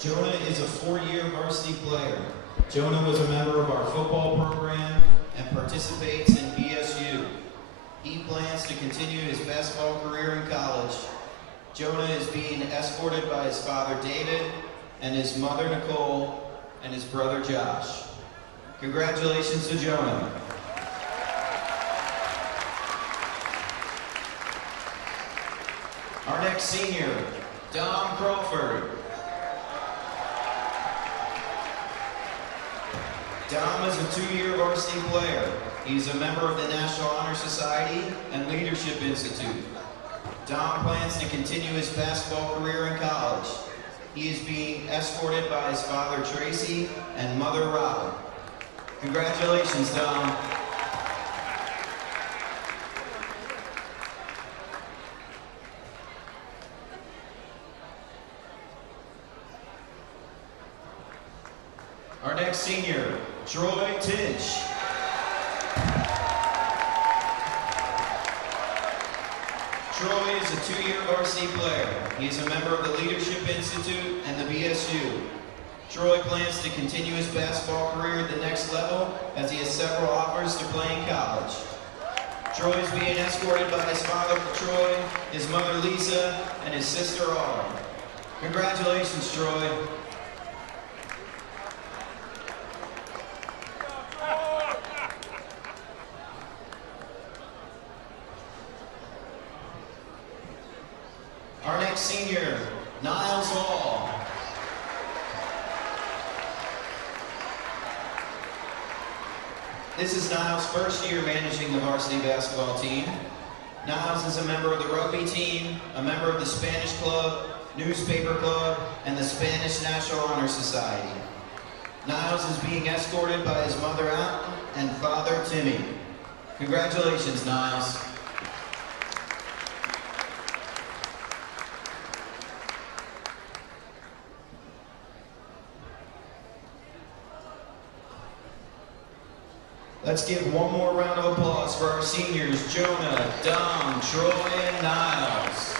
Jonah is a four-year varsity player. Jonah was a member of our football program and participates in BSU. He plans to continue his basketball career in college. Jonah is being escorted by his father David and his mother Nicole and his brother Josh. Congratulations to Jonah. Our next senior, Dom Crawford. Dom is a two-year varsity player. He's a member of the National Honor Society and Leadership Institute. Dom plans to continue his basketball career in college. He is being escorted by his father Tracy and mother Robin. Congratulations, Dom. Our next senior, Troy Tinch. Troy is a two-year varsity player. He is a member of the Leadership Institute and the BSU. Troy plans to continue his basketball career at the next level as he has several offers to play in college. Troy is being escorted by his father Troy, his mother Lisa, and his sister Autumn. Congratulations, Troy. Our next senior, Niles Hall. This is Niles' first year managing the varsity basketball team. Niles is a member of the rugby team, a member of the Spanish club, newspaper club, and the Spanish National Honor Society. Niles is being escorted by his mother Alton and father Timmy. Congratulations, Niles. Let's give one more round of applause for our seniors, Jonah, Dom, Troy, and Niles.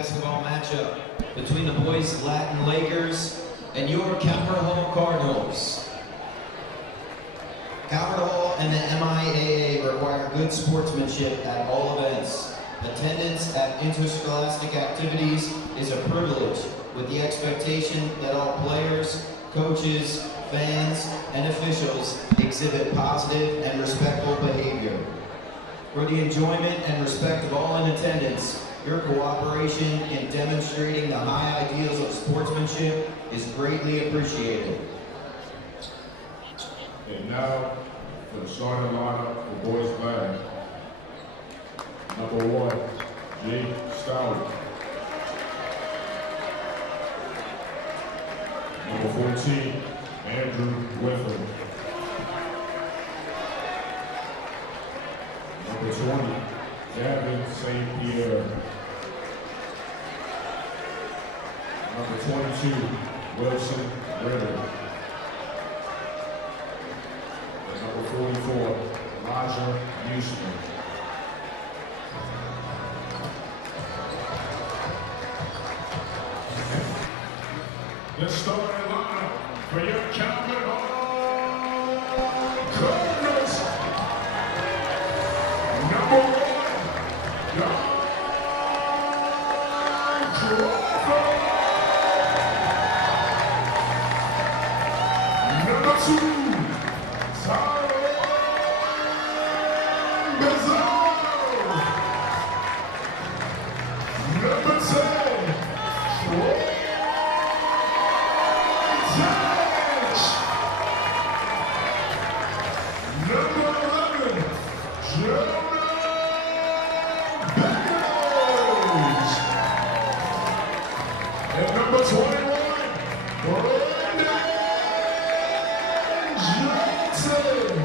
Basketball matchup between the boys Latin Lakers and your Calvert Hall Cardinals. Calvert Hall and the MIAA require good sportsmanship at all events. Attendance at interscholastic activities is a privilege, with the expectation that all players, coaches, fans, and officials exhibit positive and respectful behavior. For the enjoyment and respect of all in attendance, your cooperation in demonstrating the high ideals of sportsmanship is greatly appreciated. And now, for the starting lineup for boys flag. Number 1, Jake Stout. Number 14, Andrew Whifford. Number 20, Gavin St. Pierre. Number 22, Wilson Ritter. And number 44, Raja Houston. The starting lineup for your Calvert Hall Cardinals. Number 1, John Crawford. Number 2, Tyler Gazzaro. Number 10, Troy. And number 21, Brandon Johnson.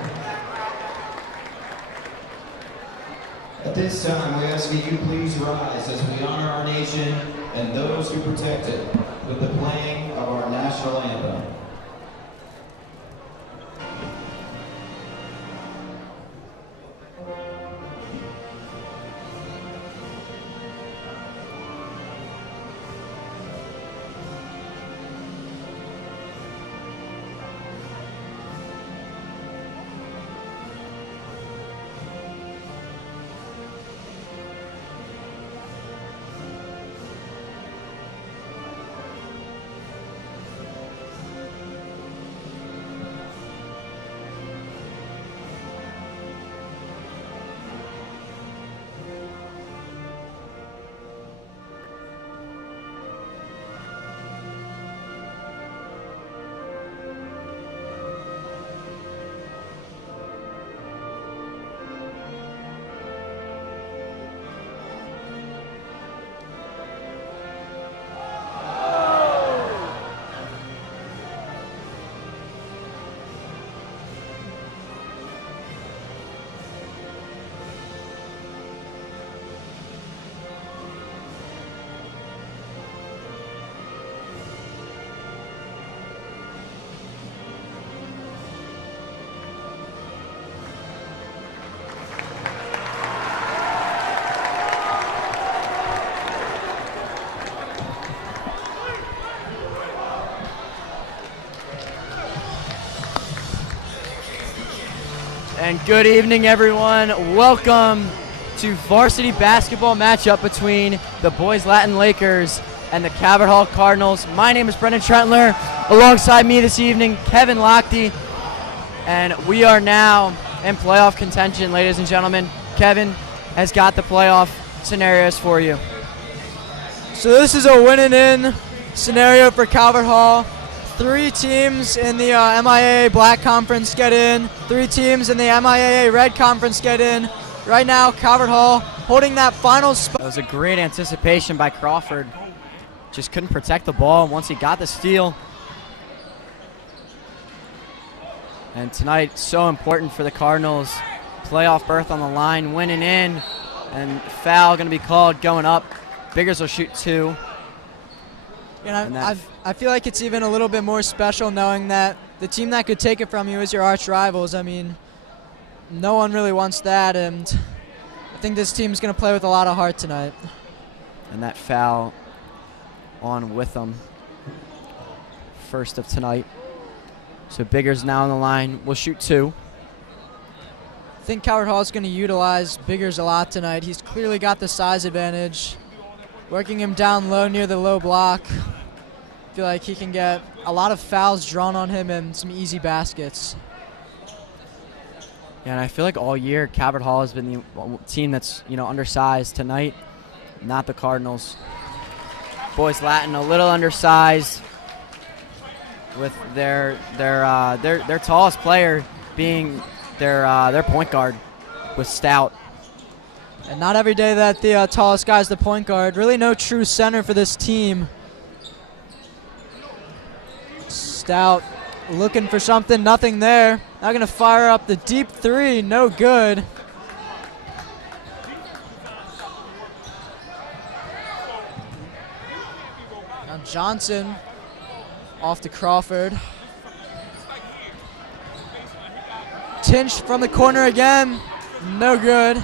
At this time, we ask that you please rise as we honor our nation and those who protect it with the playing of our national anthem. And good evening, everyone. Welcome to Varsity Basketball matchup between the boys Latin Lakers and the Calvert Hall Cardinals. My name is Brendan Trentler. Alongside me this evening, Kevin Lochte. And we are now in playoff contention, ladies and gentlemen. Kevin has got the playoff scenarios for you. So this is a win-and-in scenario for Calvert Hall. 3 teams in the MIAA Black Conference get in. 3 teams in the MIAA Red Conference get in. Right now, Calvert Hall holding that final spot. That was a great anticipation by Crawford. Just couldn't protect the ball once he got the steal. And tonight, so important for the Cardinals. Playoff berth on the line, winning in. And foul going to be called going up. Biggers will shoot 2. And I feel like it's even a little bit more special knowing that the team that could take it from you is your arch rivals. I mean, no one really wants that, and I think this team's going to play with a lot of heart tonight. And that foul on Witham, first of tonight. So Biggers now on the line. Will shoot 2. I think Calvert Hall is going to utilize Biggers a lot tonight. He's clearly got the size advantage. Working him down low near the low block. I feel like he can get a lot of fouls drawn on him and some easy baskets. Yeah, and I feel like all year Calvert Hall has been the team that's, undersized. Tonight, not the Cardinals. Boys Latin a little undersized, with their tallest player being their point guard with Stout. And not every day that the tallest guy is the point guard. Really no true center for this team. Stout looking for something, nothing there. Now going to fire up the deep 3, no good. Now Johnson off to Crawford. Tinch from the corner again, no good.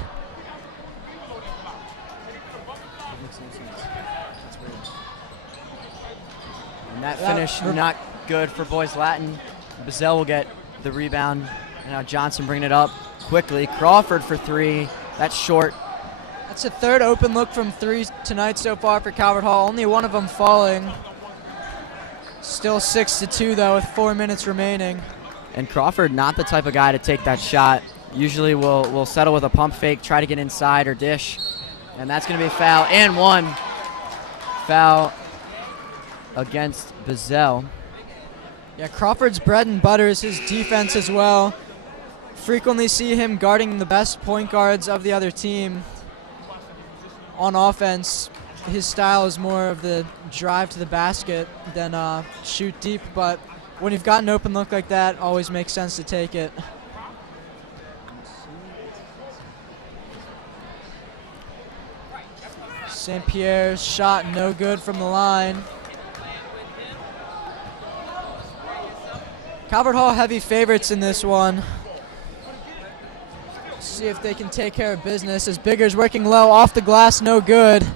And that finish not good for Boys Latin. Bazell will get the rebound. And now Johnson bringing it up quickly. Crawford for 3. That's short. That's the third open look from 3 tonight so far for Calvert Hall. Only one of them falling. Still 6-2 though with 4 minutes remaining. And Crawford not the type of guy to take that shot. Usually will settle with a pump fake, try to get inside or dish. And that's going to be a foul and 1. Foul against Bazell. Yeah, Crawford's bread and butter is his defense as well. Frequently see him guarding the best point guards of the other team. On offense, his style is more of the drive to the basket than shoot deep, but when you've got an open look like that, always makes sense to take it. St. Pierre's shot no good from the line. Calvert Hall heavy favorites in this one. See if they can take care of business as Biggers working low off the glass, no good.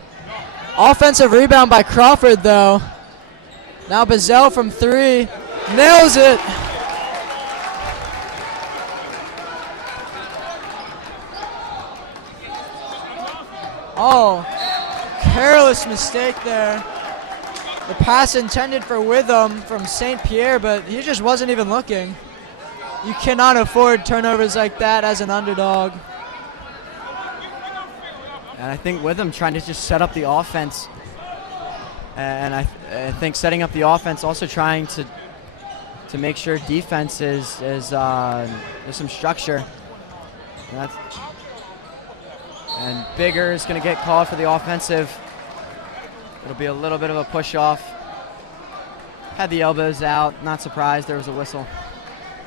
Offensive rebound by Crawford though. Now Bazell from 3, nails it. Oh, careless mistake there. The pass intended for Witham from St. Pierre, but he just wasn't even looking. You cannot afford turnovers like that as an underdog. And I think Witham trying to just set up the offense. And I think setting up the offense, also trying to make sure defense is there's some structure. And Bigger is going to get called for the offensive. It'll be a little bit of a push off. Had the elbows out. Not surprised there was a whistle.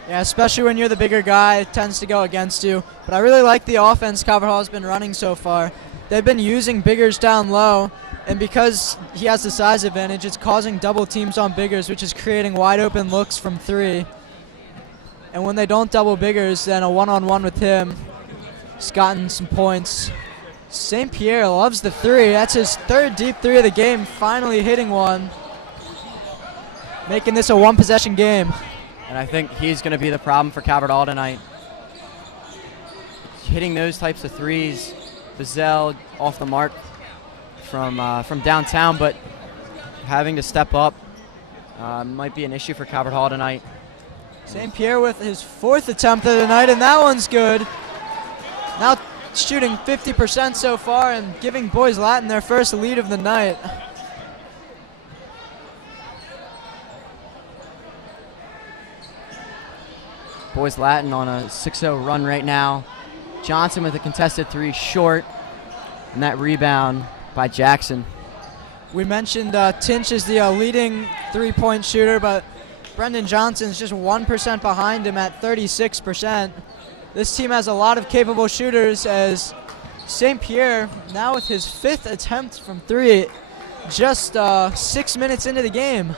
Yeah, especially when you're the bigger guy, it tends to go against you. But I really like the offense Calvert Hall has been running so far. They've been using Biggers down low, and because he has the size advantage, it's causing double teams on Biggers, which is creating wide open looks from 3. And when they don't double Biggers, then a one-on-one with him, he's gotten some points. St. Pierre loves the 3. That's his 3rd deep 3 of the game, finally hitting one. Making this a one-possession game. And I think he's going to be the problem for Calvert Hall tonight. Hitting those types of 3s. Bazell off the mark from downtown, but having to step up might be an issue for Calvert Hall tonight. St. Pierre with his 4th attempt of the night, and that one's good. Now shooting 50% so far and giving Boys Latin their first lead of the night. Boys Latin on a 6-0 run right now. Johnson with a contested 3 short, and that rebound by Jackson. We mentioned Tinch is the leading 3-point shooter, but Brendan Johnson's just 1% behind him at 36%. This team has a lot of capable shooters, as St. Pierre now with his 5th attempt from 3, just 6 minutes into the game.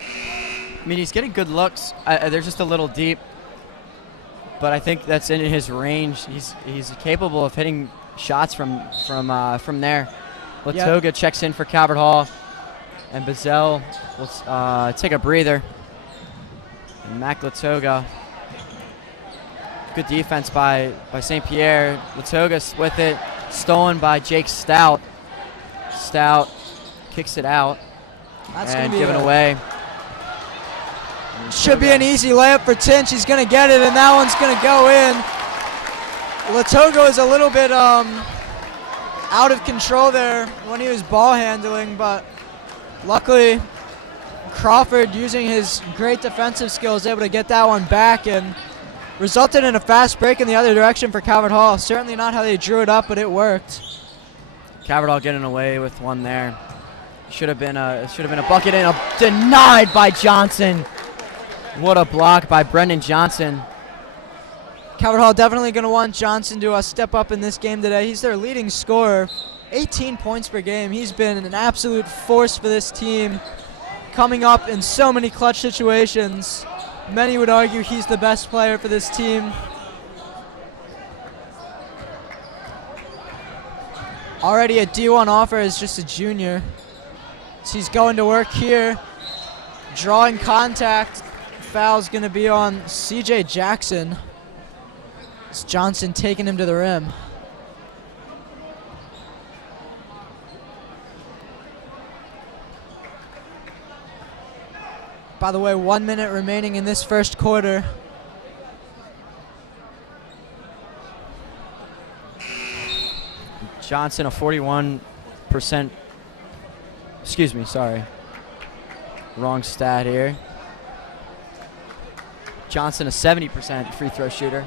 I mean, he's getting good looks. They're just a little deep, but I think that's in his range. He's capable of hitting shots from there. Latoga checks in for Calvert Hall, and Bazell will take a breather. And Mac Latoga, good defense by St. Pierre. Latoga with it, stolen by Jake Stout. Stout kicks it out. That's and going to be given away. Should be an easy layup for Tinch. He's going to get it, and that one's going to go in. Latogo is a little bit out of control there when he was ball handling, but luckily Crawford, using his great defensive skills, able to get that one back and resulted in a fast break in the other direction for Calvert Hall. Certainly not how they drew it up, but it worked. Calvert Hall getting away with one there. Should have been a bucket, and denied by Johnson. What a block by Brendan Johnson. Calvert Hall definitely going to want Johnson to step up in this game today. He's their leading scorer, 18 points per game. He's been an absolute force for this team, coming up in so many clutch situations. Many would argue he's the best player for this team. Already a D1 offer as just a junior. So he's going to work here, drawing contact. Foul's going to be on CJ Jackson. It's Johnson taking him to the rim. By the way, 1 minute remaining in this first quarter. Johnson a 41%. Excuse me, sorry. Wrong stat here. Johnson a 70% free throw shooter.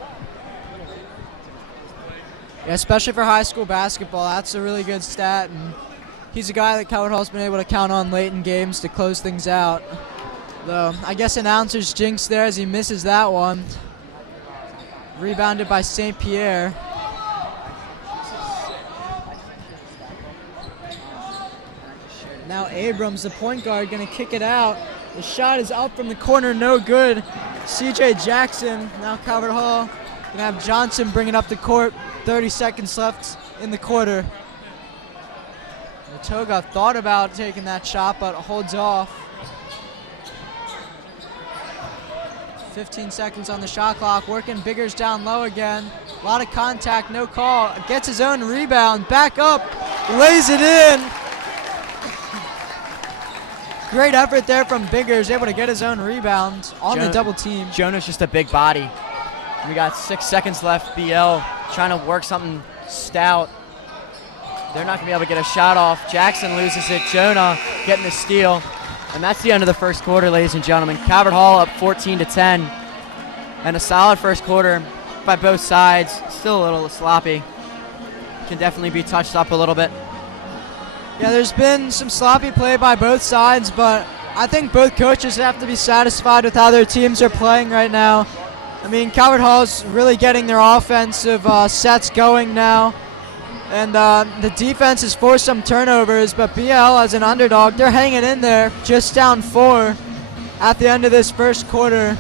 Yeah, especially for high school basketball, that's a really good stat. And he's a guy that Calvert Hall's been able to count on late in games to close things out. Though I guess announcer's jinx there as he misses that one. Rebounded by St. Pierre. Now Abrams, the point guard, going to kick it out. The shot is up from the corner, no good. CJ Jackson, now Calvert Hall, going to have Johnson bring it up the court. 30 seconds left in the quarter. Latoga thought about taking that shot, but holds off. 15 seconds on the shot clock, working Biggers down low again. A lot of contact, no call. Gets his own rebound, back up, lays it in. Great effort there from Biggers, able to get his own rebound on the double team. Jonah's just a big body. We got 6 seconds left. BL trying to work something stout. They're not going to be able to get a shot off. Jackson loses it. Jonah getting the steal. And that's the end of the first quarter, ladies and gentlemen. Calvert Hall up 14-10. And a solid first quarter by both sides. Still a little sloppy. Can definitely be touched up a little bit. Yeah, there's been some sloppy play by both sides, but I think both coaches have to be satisfied with how their teams are playing right now. I mean, Calvert Hall's really getting their offensive sets going now. And the defense has forced some turnovers, but BL as an underdog, they're hanging in there, just down 4 at the end of this first quarter.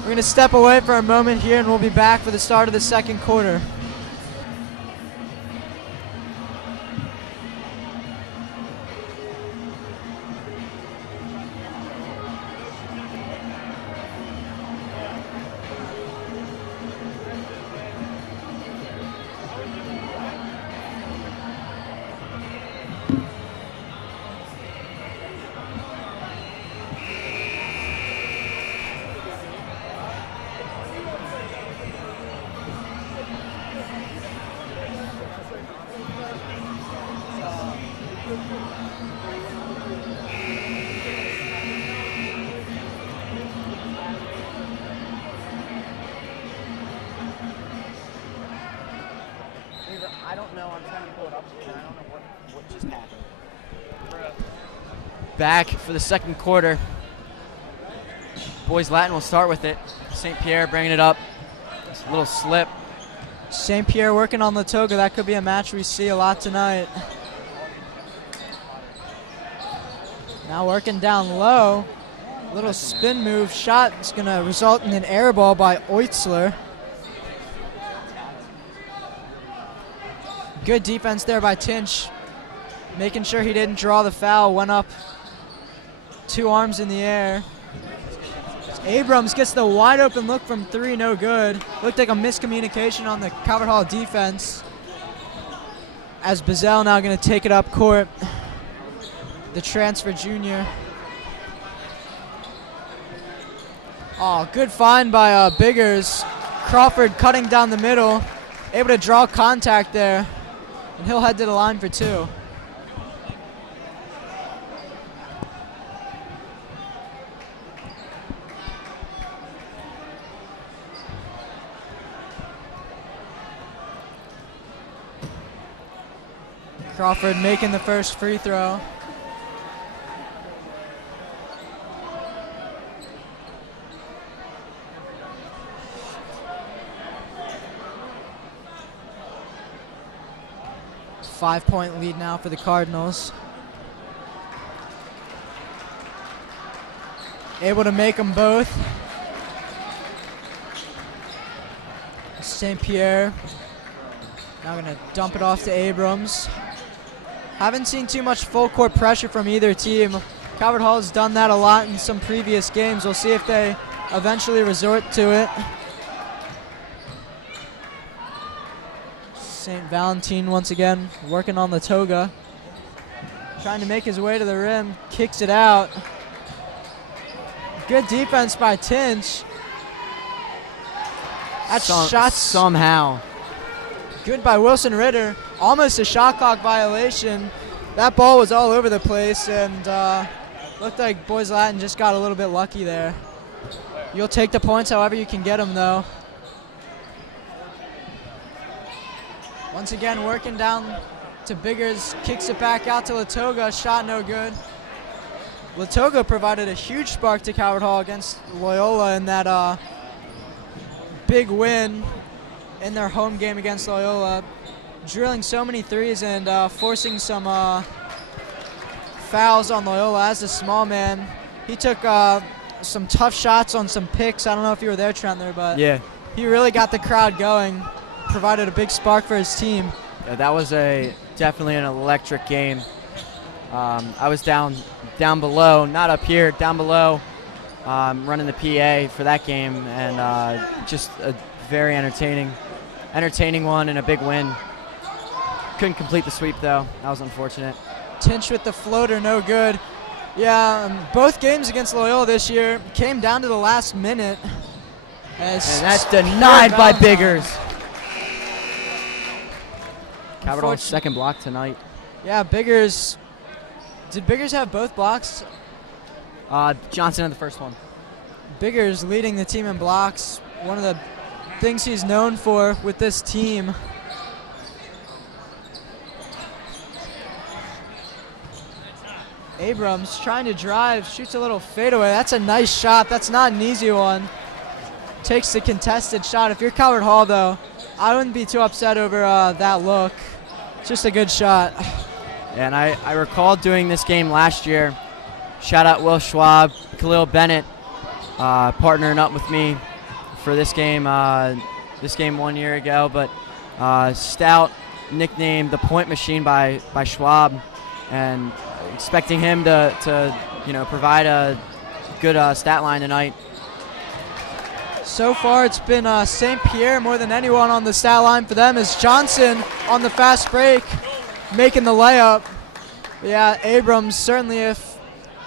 We're going to step away for a moment here, and we'll be back for the start of the second quarter. I don't know. I'm trying to pull it up and I don't know what just happened. Back for the second quarter. Boys Latin will start with it. St. Pierre bringing it up. It's a little slip. St. Pierre working on Latoga. That could be a match we see a lot tonight. Now working down low. Little spin move shot is going to result in an air ball by Oitzler. Good defense there by Tinch, making sure he didn't draw the foul. Went up, 2 arms in the air. Abrams gets the wide open look from 3, no good. Looked like a miscommunication on the Calvert Hall defense. As Bazell now going to take it up court, the transfer junior. Oh, good find by Biggers. Crawford cutting down the middle, able to draw contact there, and he'll head to the line for 2. Crawford making the first free throw. Five-point lead now for the Cardinals. Able to make them both. St. Pierre now going to dump it off to Abrams. Haven't seen too much full court pressure from either team. Calvert Hall has done that a lot in some previous games. We'll see if they eventually resort to it. St. Valentin once again working on the toga. Trying to make his way to the rim. Kicks it out. Good defense by Tinch. That shot somehow. Good by Wilson Ritter. Almost a shot clock violation. That ball was all over the place, and looked like Boys Latin just got a little bit lucky there. You'll take the points however you can get them, though. Once again, working down to Biggers. Kicks it back out to Latoga. Shot no good. Latoga provided a huge spark to Calvert Hall against Loyola in that big win in their home game against Loyola, drilling so many threes and forcing some fouls on Loyola. As a small man, he took some tough shots on some picks. I don't know if you were there, Trentler, but yeah, he really got the crowd going, provided a big spark for his team. Yeah, that was definitely an electric game. I was down below, not up here, down below, running the PA for that game, and just a very entertaining one and a big win. Couldn't complete the sweep though. That was unfortunate. Tinch with the floater, no good. Yeah, both games against Loyola this year came down to the last minute. And that's denied by Biggers. Calvert Hall's second block tonight. Yeah, Biggers. Did Biggers have both blocks? Johnson had the first one. Biggers leading the team in blocks. One of the things he's known for with this team. Abrams trying to drive, shoots a little fadeaway. That's a nice shot. That's not an easy one. Takes the contested shot. If you're Calvert Hall, though, I wouldn't be too upset over that look. It's just a good shot. And I recall doing this game last year. Shout out Will Schwab, Khalil Bennett, partnering up with me for this game 1 year ago. But Stout nicknamed the Point Machine by Schwab, and expecting him to provide a good stat line tonight. So far, it's been St. Pierre more than anyone on the stat line for them, as Johnson on the fast break making the layup. But yeah, Abrams, certainly if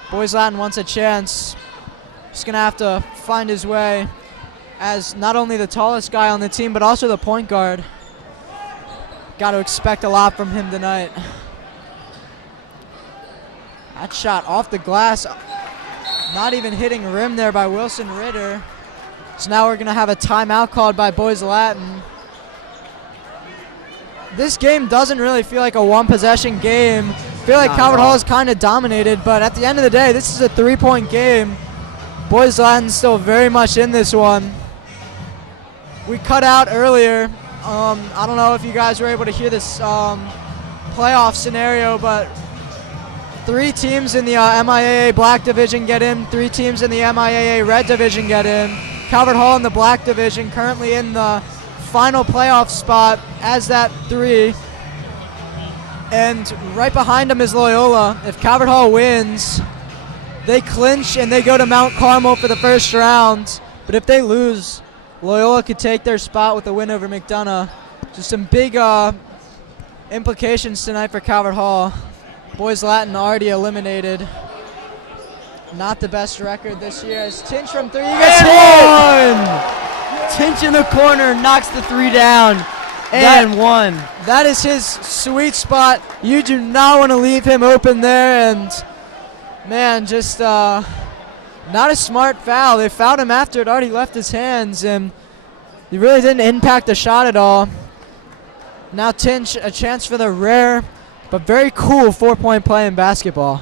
Boys Latin wants a chance, he's going to have to find his way as not only the tallest guy on the team, but also the point guard. Got to expect a lot from him tonight. That shot off the glass, not even hitting rim there by Wilson Ritter. So now we're going to have a timeout called by Boys Latin. This game doesn't really feel like a one-possession game. I feel like Calvert Hall is kind of dominated, but at the end of the day, this is a three-point game. Boys Latin's still very much in this one. We cut out earlier. I don't know if you guys were able to hear this playoff scenario, but 3 teams in the MIAA Black Division get in, 3 teams in the MIAA Red Division get in. Calvert Hall in the Black Division currently in the final playoff spot as that 3. And right behind them is Loyola. If Calvert Hall wins, they clinch and they go to Mount Carmel for the first round. But if they lose, Loyola could take their spot with a win over McDonough. Just some big implications tonight for Calvert Hall. Boys Latin already eliminated. Not the best record this year. As Tinch from three gets hit. Tinch in the corner knocks the three down and one. That is his sweet spot. You do not want to leave him open there. And man, just not a smart foul. They fouled him after it already left his hands, and he really didn't impact the shot at all. Now Tinch, a chance for the rare but very cool 4-point play in basketball.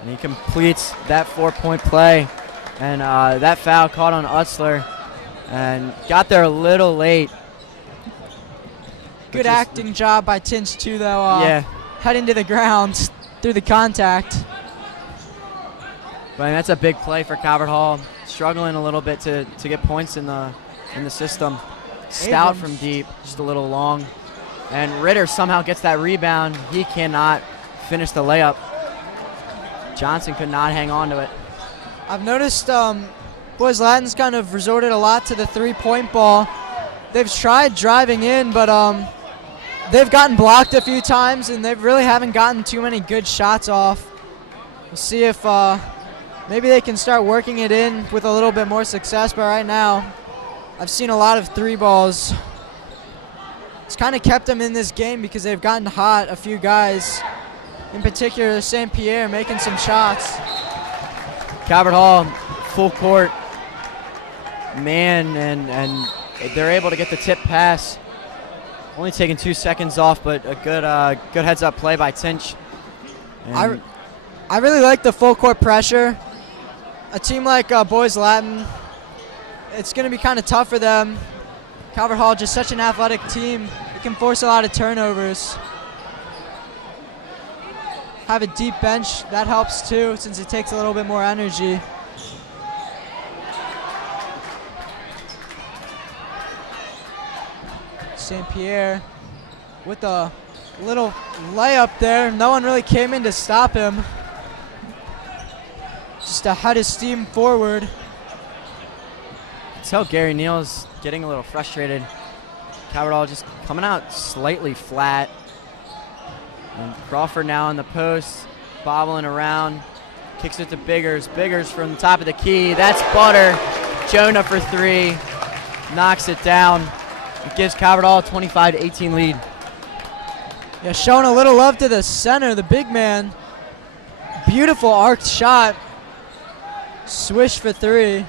And he completes that 4-point play. And that foul caught on Utzler and got there a little late. Good acting job by Tinch too, though. Yeah. Heading to the ground through the contact. But I mean, that's a big play for Calvert Hall. Struggling a little bit to get points in the system. Stout Abrams from deep, just a little long. And Ritter somehow gets that rebound. He cannot finish the layup. Johnson could not hang on to it. I've noticed Boys Latin's kind of resorted a lot to the three-point ball. They've tried driving in, but they've gotten blocked a few times, and they really haven't gotten too many good shots off. We'll see if maybe they can start working it in with a little bit more success, but right now I've seen a lot of three balls. It's kind of kept them in this game because they've gotten hot, a few guys. In particular, St. Pierre making some shots. Calvert Hall, full court, man, and they're able to get the tip pass. Only taking 2 seconds off, but a good heads-up play by Tinch. I really like the full court pressure. A team like Boys Latin, it's going to be kind of tough for them. Calvert Hall, just such an athletic team. It can force a lot of turnovers. Have a deep bench, that helps too, since it takes a little bit more energy. St. Pierre with a little layup there. No one really came in to stop him. Just to head his steam forward. Tell Gary Neal's getting a little frustrated. Calvert Hall just coming out slightly flat. And Crawford now in the post, bobbling around, kicks it to Biggers. Biggers from the top of the key. That's butter. Jonah for three, knocks it down. It gives Calvert Hall a 25-18 lead. Yeah, showing a little love to the center, the big man. Beautiful arced shot. Swish for three.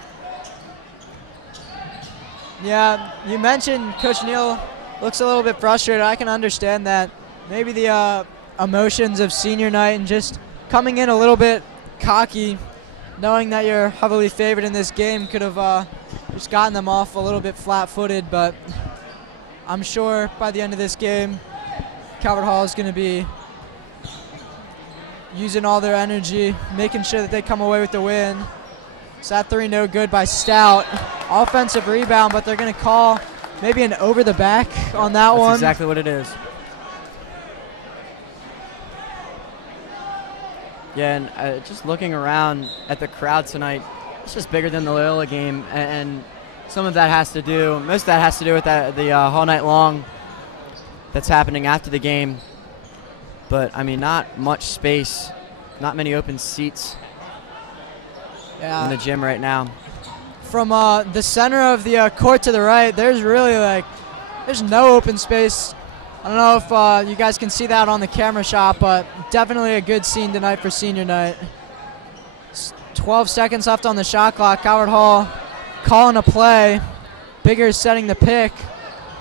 Yeah, you mentioned Coach Neal looks a little bit frustrated. I can understand that. Maybe the emotions of senior night and just coming in a little bit cocky, knowing that you're heavily favored in this game could have just gotten them off a little bit flat-footed, but I'm sure by the end of this game, Calvert Hall is going to be using all their energy, making sure that they come away with the win. So that three no good by Stout. Offensive rebound, but they're going to call maybe an over the back on that one. That's exactly what it is. Yeah, and just looking around at the crowd tonight, it's just bigger than the Loyola game, and some of that has to do, most of that has to do with the all night long that's happening after the game. But, I mean, not much space, not many open seats in the gym right now. From the center of the court to the right, there's really there's no open space. I don't know if you guys can see that on the camera shot, but definitely a good scene tonight for senior night. 12 seconds left on the shot clock. Calvert Hall calling a play. Biggers setting the pick.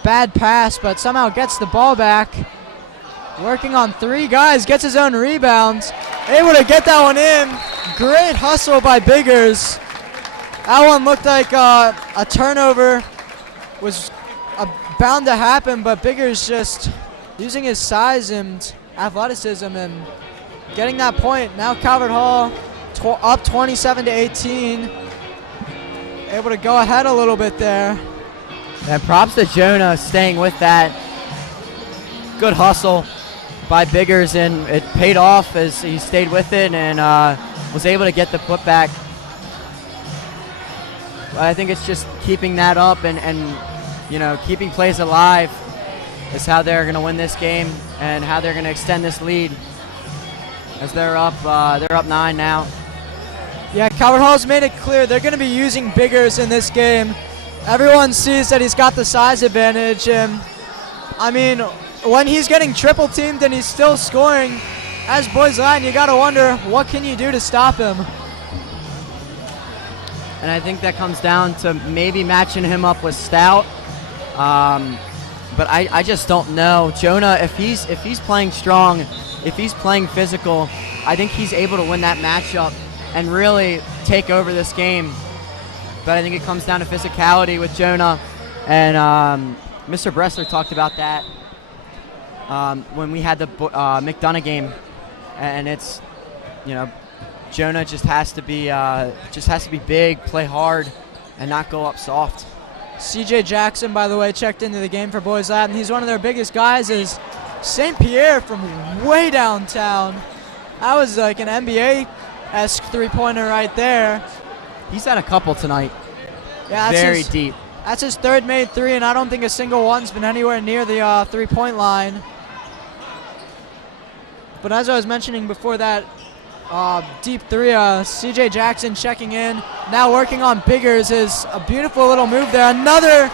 Bad pass, but somehow gets the ball back. Working on three guys, gets his own rebound. Able to get that one in. Great hustle by Biggers. That one looked like a turnover was bound to happen, but Biggers just using his size and athleticism and getting that point. Now Calvert Hall up 27-18. Able to go ahead a little bit there. And props to Jonah staying with that. Good hustle. by Biggers, and it paid off as he stayed with it and was able to get the putback. I think it's just keeping that up and keeping plays alive is how they're going to win this game and how they're going to extend this lead as they're up 9 now. Yeah, Calvert Hall's made it clear they're going to be using Biggers in this game. Everyone sees that he's got the size advantage, and I mean, when he's getting triple teamed and he's still scoring, as Boys Latin, you got to wonder, what can you do to stop him? And I think that comes down to maybe matching him up with Stout. But I just don't know. Jonah, if he's playing strong, if he's playing physical, I think he's able to win that matchup and really take over this game. But I think it comes down to physicality with Jonah. And Mr. Bressler talked about that when we had the McDonough game. And it's, Jonah just has to be big, play hard, and not go up soft. CJ Jackson, by the way, checked into the game for Boys Latin. He's one of their biggest guys. Is St. Pierre from way downtown. That was like an NBA-esque three-pointer right there. He's had a couple tonight. Yeah, very deep. That's his third made three, and I don't think a single one's been anywhere near the three-point line. But as I was mentioning before that, deep three, CJ Jackson checking in, now working on Biggers is a beautiful little move there. Another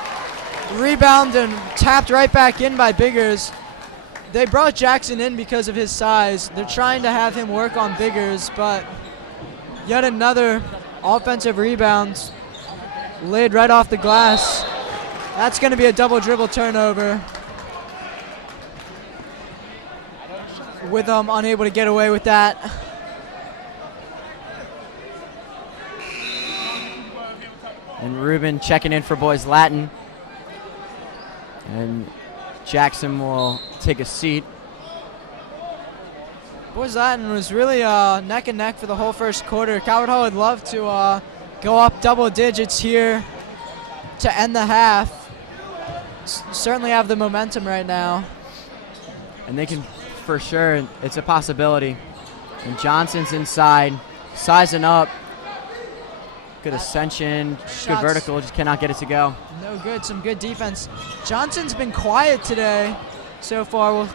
rebound and tapped right back in by Biggers. They brought Jackson in because of his size. They're trying to have him work on Biggers, but yet another offensive rebound laid right off the glass. That's going to be a double dribble turnover, with them unable to get away with that. And Ruben checking in for Boys Latin. And Jackson will take a seat. Boys Latin was really neck and neck for the whole first quarter. Calvert Hall would love to go up double digits here to end the half. Certainly have the momentum right now. And they can, for sure, it's a possibility. And Johnson's inside, sizing up. Good ascension, good vertical, just cannot get it to go. No good, some good defense. Johnson's been quiet today so far. We'll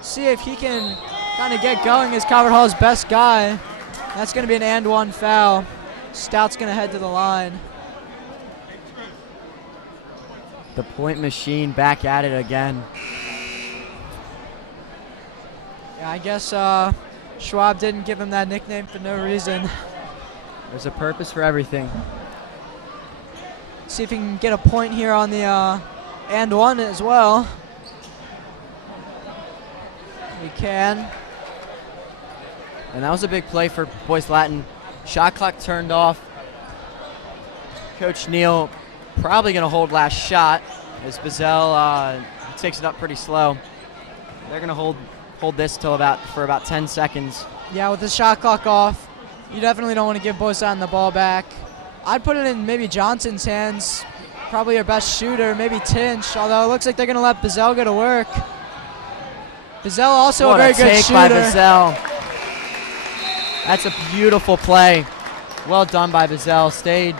see if he can kind of get going as Calvert Hall's best guy. That's going to be an and one foul. Stout's going to head to the line. The point machine back at it again. Yeah, I guess Schwab didn't give him that nickname for no reason. There's a purpose for everything. See if he can get a point here on the and one as well. He can. And that was a big play for Boys Latin. Shot clock turned off. Coach Neal probably going to hold last shot as Bazell takes it up pretty slow. They're going to hold this till for about 10 seconds. Yeah, with the shot clock off, you definitely don't want to give Boys Latin the ball back. I'd put it in maybe Johnson's hands, probably our best shooter, maybe Tinch, although it looks like they're going to let Bazell go to work. Bazell also a very good shooter. What a take by Bazell. That's a beautiful play. Well done by Bazell. Stayed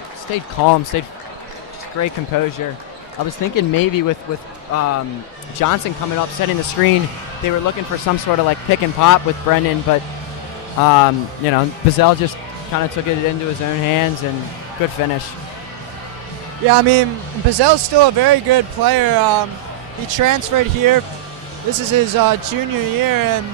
calm, stayed great composure. I was thinking maybe with Johnson coming up, setting the screen, they were looking for some sort of like pick and pop with Brendan, but Bazell just kind of took it into his own hands and good finish. Yeah, I mean, Bazell's still a very good player. He transferred here. This is his junior year, and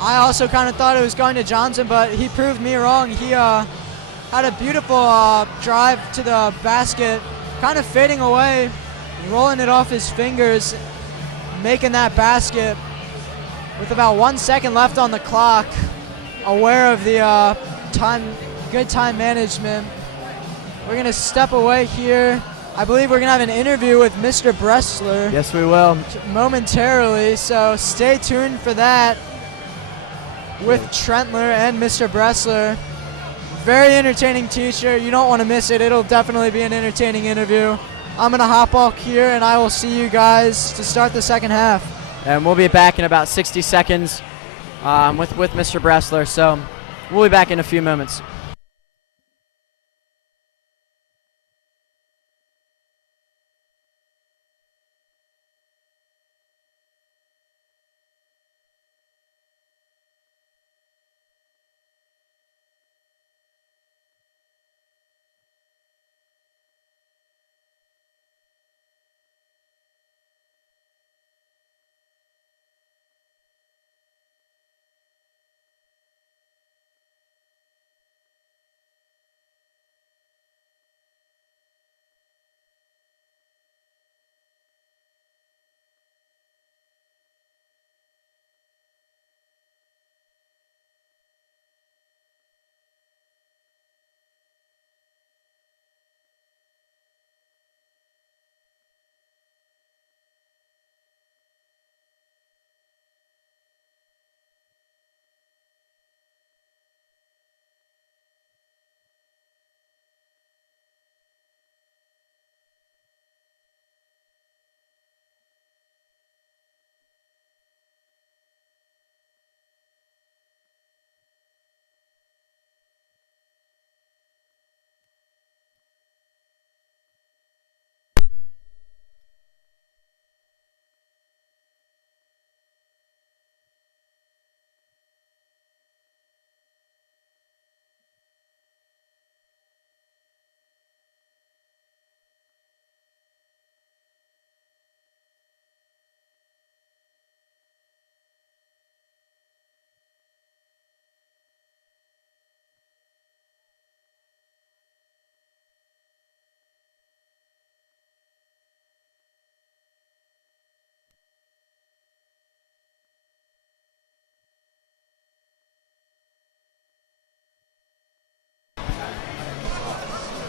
I also kind of thought it was going to Johnson, but he proved me wrong. He had a beautiful drive to the basket, kind of fading away, rolling it off his fingers, making that basket with about 1 second left on the clock, aware of the good time management. We're going to step away here. I believe we're going to have an interview with Mr. Bressler. Yes, we will. Momentarily, so stay tuned for that with Trentler and Mr. Bressler. Very entertaining teacher. You don't want to miss it. It'll definitely be an entertaining interview. I'm going to hop off here, and I will see you guys to start the second half. And we'll be back in about 60 seconds with Mr. Bressler. So we'll be back in a few moments.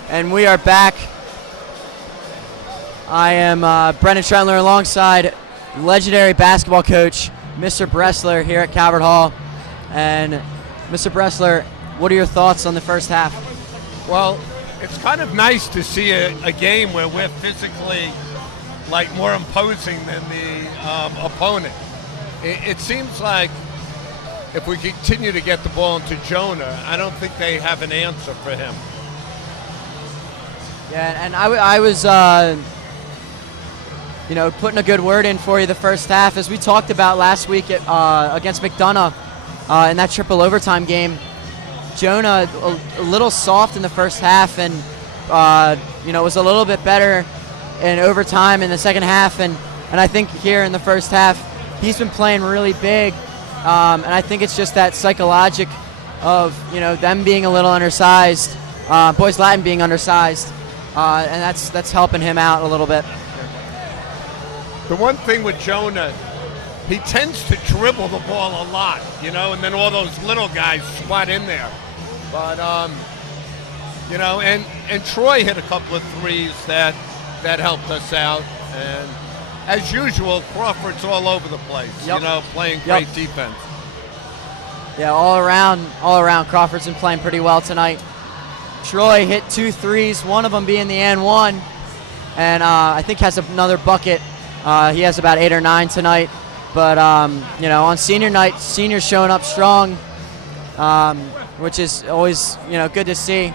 And we are back. I am Brendan Trentler alongside legendary basketball coach, Mr. Bressler, here at Calvert Hall. And Mr. Bressler, what are your thoughts on the first half? Well, it's kind of nice to see a game where we're physically more imposing than the opponent. It seems like if we continue to get the ball into Jonah, I don't think they have an answer for him. Yeah, and I was, putting a good word in for you the first half. As we talked about last week against McDonough in that triple overtime game, Jonah a little soft in the first half, and was a little bit better in overtime in the second half. And I think here in the first half, he's been playing really big. And I think it's just that psychologic of them being a little undersized, Boys Latin being undersized. And that's helping him out a little bit. The one thing with Jonah, he tends to dribble the ball a lot, and then all those little guys squat in there. But, and Troy hit a couple of threes that helped us out. And as usual, Crawford's all over the place, playing great defense. Yeah, all around, Crawford's been playing pretty well tonight. Troy hit 2 threes, one of them being the and one, and I think has another bucket. He has about 8 or 9 tonight. But, on senior night, seniors showing up strong, which is always, good to see.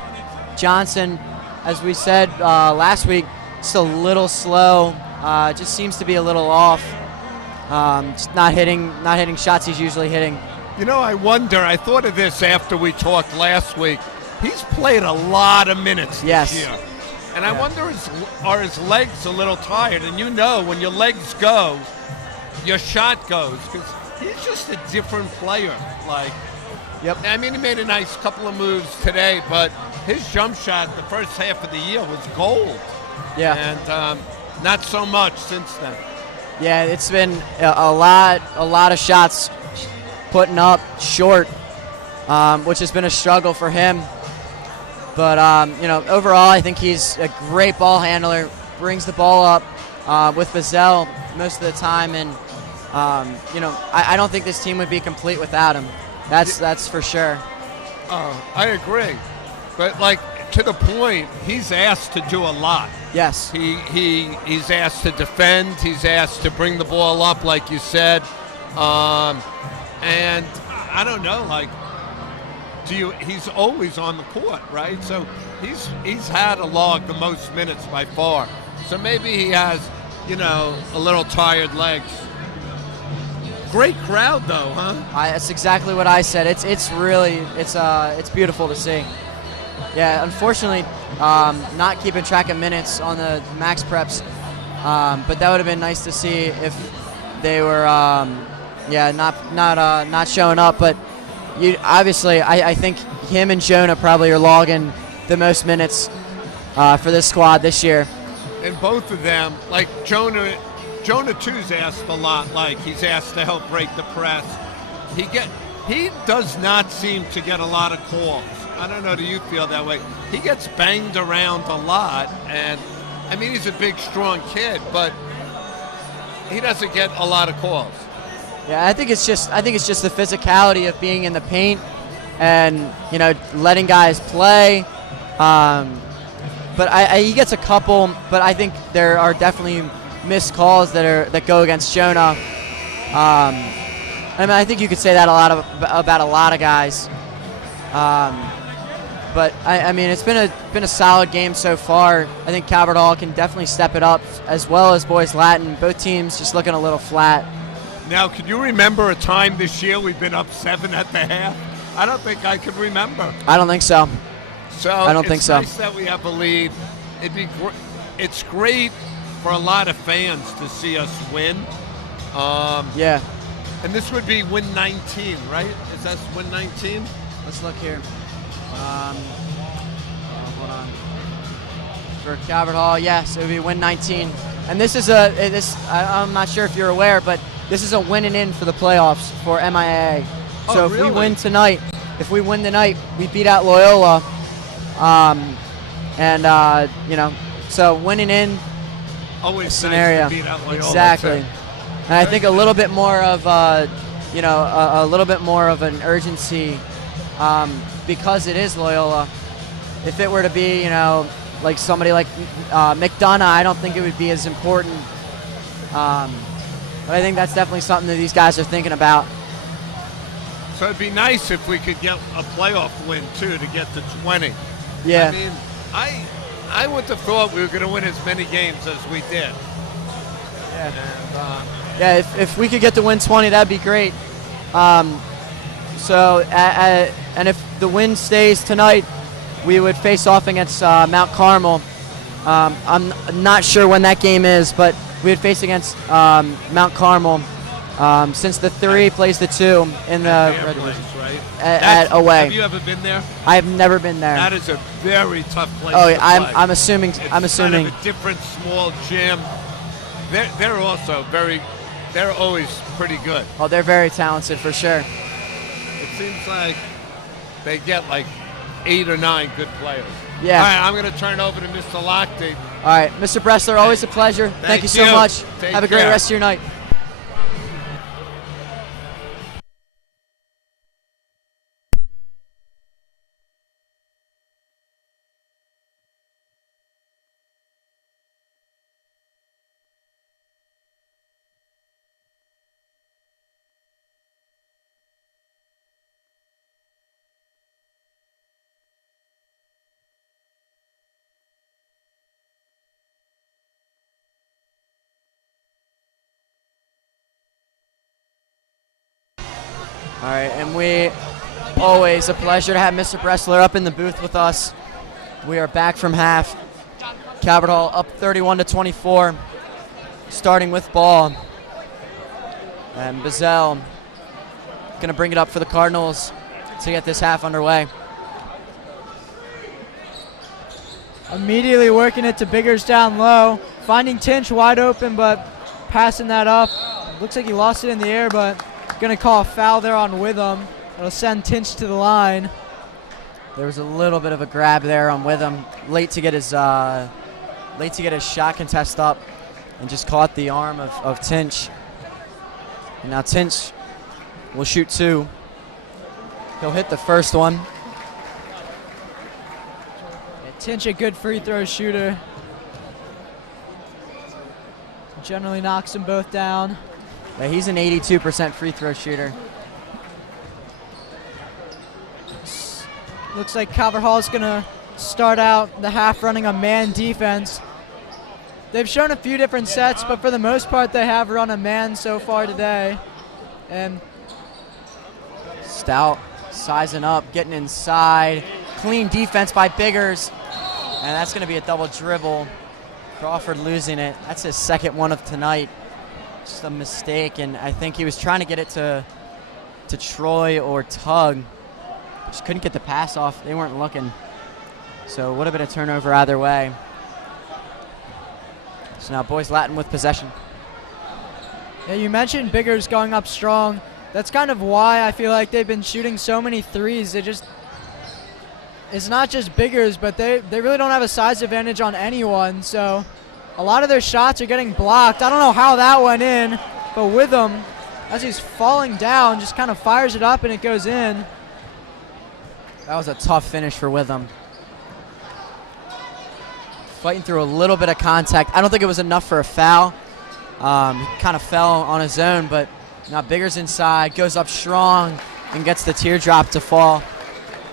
Johnson, as we said last week, just a little slow, just seems to be a little off. Just not hitting shots he's usually hitting. I thought of this after we talked last week. He's played a lot of minutes this year. And I wonder, are his legs a little tired? And when your legs go, your shot goes. Because he's just a different player. I mean, he made a nice couple of moves today, but his jump shot the first half of the year was gold. Yeah. And not so much since then. Yeah, it's been a lot of shots putting up short, which has been a struggle for him. But, overall, I think he's a great ball handler, brings the ball up with Bazell most of the time. And, I don't think this team would be complete without him. That's for sure. I agree. But, to the point, he's asked to do a lot. Yes. He's asked to defend. He's asked to bring the ball up, like you said. And I don't know, like, he's always on the court, right? So he's had to log the most minutes by far. So maybe he has, a little tired legs. Great crowd, though, huh? That's exactly what I said. It's really beautiful to see. Yeah, unfortunately, not keeping track of minutes on the max preps, but that would have been nice to see if they were, not showing up. But obviously, I think him and Jonah probably are logging the most minutes for this squad this year. And both of them, like Jonah too's asked a lot. Like, he's asked to help break the press. He does not seem to get a lot of calls. I don't know, do you feel that way? He gets banged around a lot, and I mean, he's a big, strong kid, but he doesn't get a lot of calls. Yeah, I think it's just the physicality of being in the paint and letting guys play. But he gets a couple, but I think there are definitely missed calls that go against Jonah. I think you could say that about a lot of guys. But I mean, it's been a solid game so far. I think Calvert Hall can definitely step it up, as well as Boys Latin. Both teams just looking a little flat. Now, can you remember a time this year we've been up 7 at the half? I don't think I could remember. I don't think so. So I don't think so. It's nice that we have a lead. It's great for a lot of fans to see us win. Yeah. And this would be win 19, right? Is that win 19? Let's look here. Hold on. For Calvert Hall, yes, it would be win 19. And this is I'm not sure if you're aware, but this is a winning in for the playoffs for MIAA. So if we win tonight, we beat out Loyola. So winning in always scenario. Nice to beat out Loyola. Exactly. And I think a little bit more of a little bit more of an urgency because it is Loyola. If it were to be, like somebody like McDonough, I don't think it would be as important. But I think that's definitely something that these guys are thinking about. So it'd be nice if we could get a playoff win, too, to get to 20. Yeah. I mean, I would have thought we were going to win as many games as we did. Yeah. And, if we could get to win 20, that'd be great. And if the win stays tonight, we would face off against Mount Carmel. I'm not sure when that game is, but we would face against Mount Carmel since the 3 plays the 2 in the red place, right? At away. Have you ever been there? I have never been there. That is a very tough place. Oh, to play. I'm assuming. It's I'm assuming. kind of a different small gym. They're also they're always pretty good. Oh, they're very talented for sure. It seems like they get like 8 or 9 good players. Yeah. All right, I'm going to turn over to Mr. Lochte. All right, Mr. Bressler, always a pleasure. Thank you so much. Take Have a great care. rest of your night. All right, and always a pleasure to have Mr. Bressler up in the booth with us. We are back from half. Calvert Hall up 31-24, starting with ball. And Bazell going to bring it up for the Cardinals to get this half underway. Immediately working it to Biggers down low, finding Tinch wide open, but passing that up. Looks like he lost it in the air, but going to call a foul there on Witham. It'll send Tinch to the line. There was a little bit of a grab there on Witham, late to get his shot contest up, and just caught the arm of Tinch. And now Tinch will shoot 2. He'll hit the first one. Tinch, a good free throw shooter. Generally knocks them both down. Yeah, he's an 82% free throw shooter. Looks like Calvert Hall's going to start out the half running a man defense. They've shown a few different sets, but for the most part they have run a man so far today. And Stout sizing up, getting inside. Clean defense by Biggers. And that's going to be a double dribble. Crawford losing it. That's his second one of tonight. Just a mistake, and I think he was trying to get it to Troy or Tug. Just couldn't get the pass off. They weren't looking. So would have been a turnover either way. So now Boys Latin with possession. Yeah, you mentioned Biggers going up strong. That's kind of why I feel like they've been shooting so many threes. It's not just Biggers, but they really don't have a size advantage on anyone. So a lot of their shots are getting blocked. I don't know how that went in, but Witham, as he's falling down, just kind of fires it up and it goes in. That was a tough finish for Witham. Fighting through a little bit of contact. I don't think it was enough for a foul. He kind of fell on his own, but now Biggers inside, goes up strong, and gets the teardrop to fall.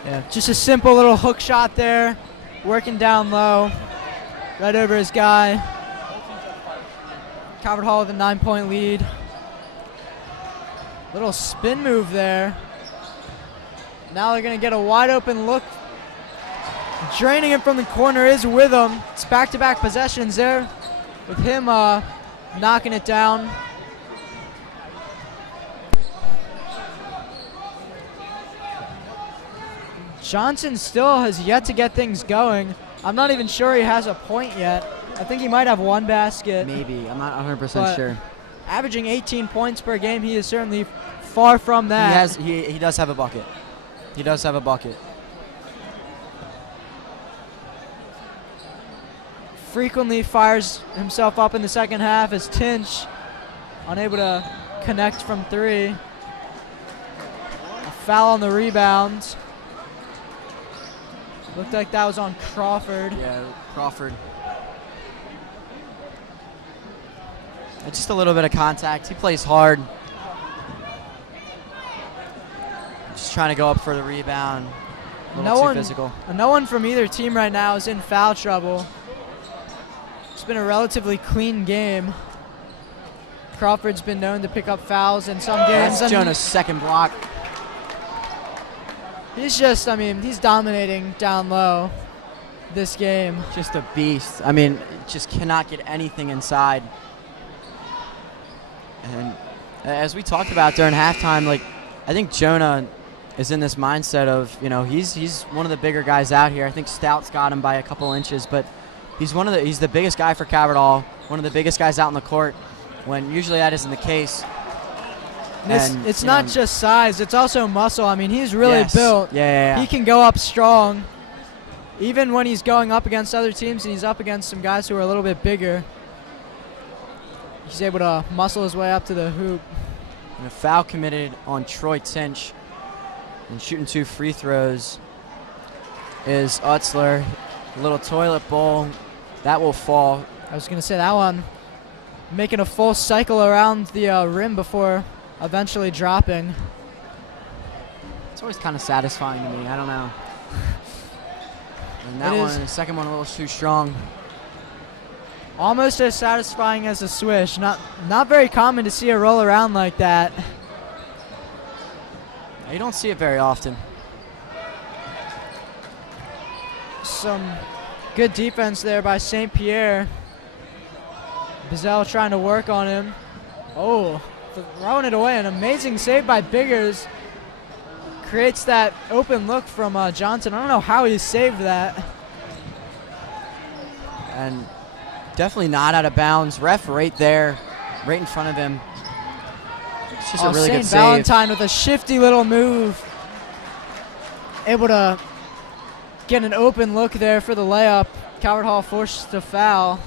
Yeah, just a simple little hook shot there, working down low, right over his guy. Calvert Hall with a 9-point lead. Little spin move there. Now they're going to get a wide open look. Draining him from the corner is Witham. It's back-to-back possessions there with him knocking it down. Johnson still has yet to get things going. I'm not even sure he has a point yet. I think he might have one basket. Maybe. I'm not 100% sure. Averaging 18 points per game, he is certainly far from that. He does have a bucket. He does have a bucket. Frequently fires himself up in the second half as Tinch unable to connect from three. A foul on the rebound. Looked like that was on Crawford. Yeah, Crawford. Just a little bit of contact. He plays hard. Just trying to go up for the rebound. A little too physical. No one from either team right now is in foul trouble. It's been a relatively clean game. Crawford's been known to pick up fouls in some games. That's Jonah's second block. He's just, he's dominating down low this game. Just a beast. Just cannot get anything inside. And as we talked about during halftime, I think Jonah is in this mindset of, he's one of the bigger guys out here. I think Stout's got him by a couple inches, but he's the biggest guy for Calvert Hall, one of the biggest guys out in the court, when usually that isn't the case. It's not just size, it's also muscle. He's really built. Yeah. He can go up strong. Even when he's going up against other teams and he's up against some guys who are a little bit bigger, he's able to muscle his way up to the hoop. And a foul committed on Troy Tinch. And shooting 2 free throws is Utzler. A little toilet bowl. That will fall. I was going to say that one. Making a full cycle around the rim before eventually dropping. It's always kind of satisfying to me. I don't know. And that one, the second one, a little too strong. Almost as satisfying as a swish. Not very common to see a roll around like that. You don't see it very often. Some good defense there by St. Pierre. Bizel trying to work on him. Oh, throwing it away. An amazing save by Biggers. Creates that open look from Johnson. I don't know how he saved that. And definitely not out of bounds. Ref right there, right in front of him. It's just a really good save. Valentine with a shifty little move. Able to get an open look there for the layup. Calvert Hall forced to foul.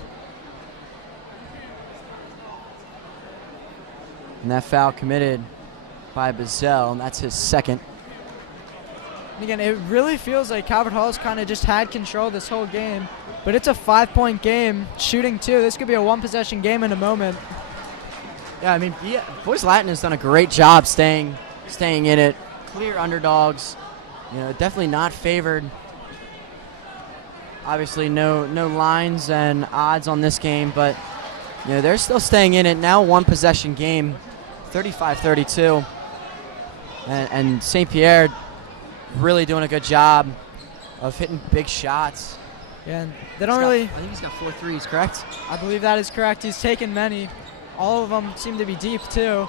And that foul committed by Bizel, and that's his second. And again, it really feels like Calvert Hall's kind of just had control this whole game. But it's a 5-point game, shooting too. This could be a one-possession game in a moment. Yeah, I mean, Boys Latin has done a great job staying in it. Clear underdogs. You know, definitely not favored. Obviously, no lines and odds on this game, but you know they're still staying in it. Now, one possession game, 35-32, and St. Pierre really doing a good job of hitting big shots. Yeah, and they don't really. I think he's got 4 threes, correct? I believe that is correct. He's taken many. All of them seem to be deep too.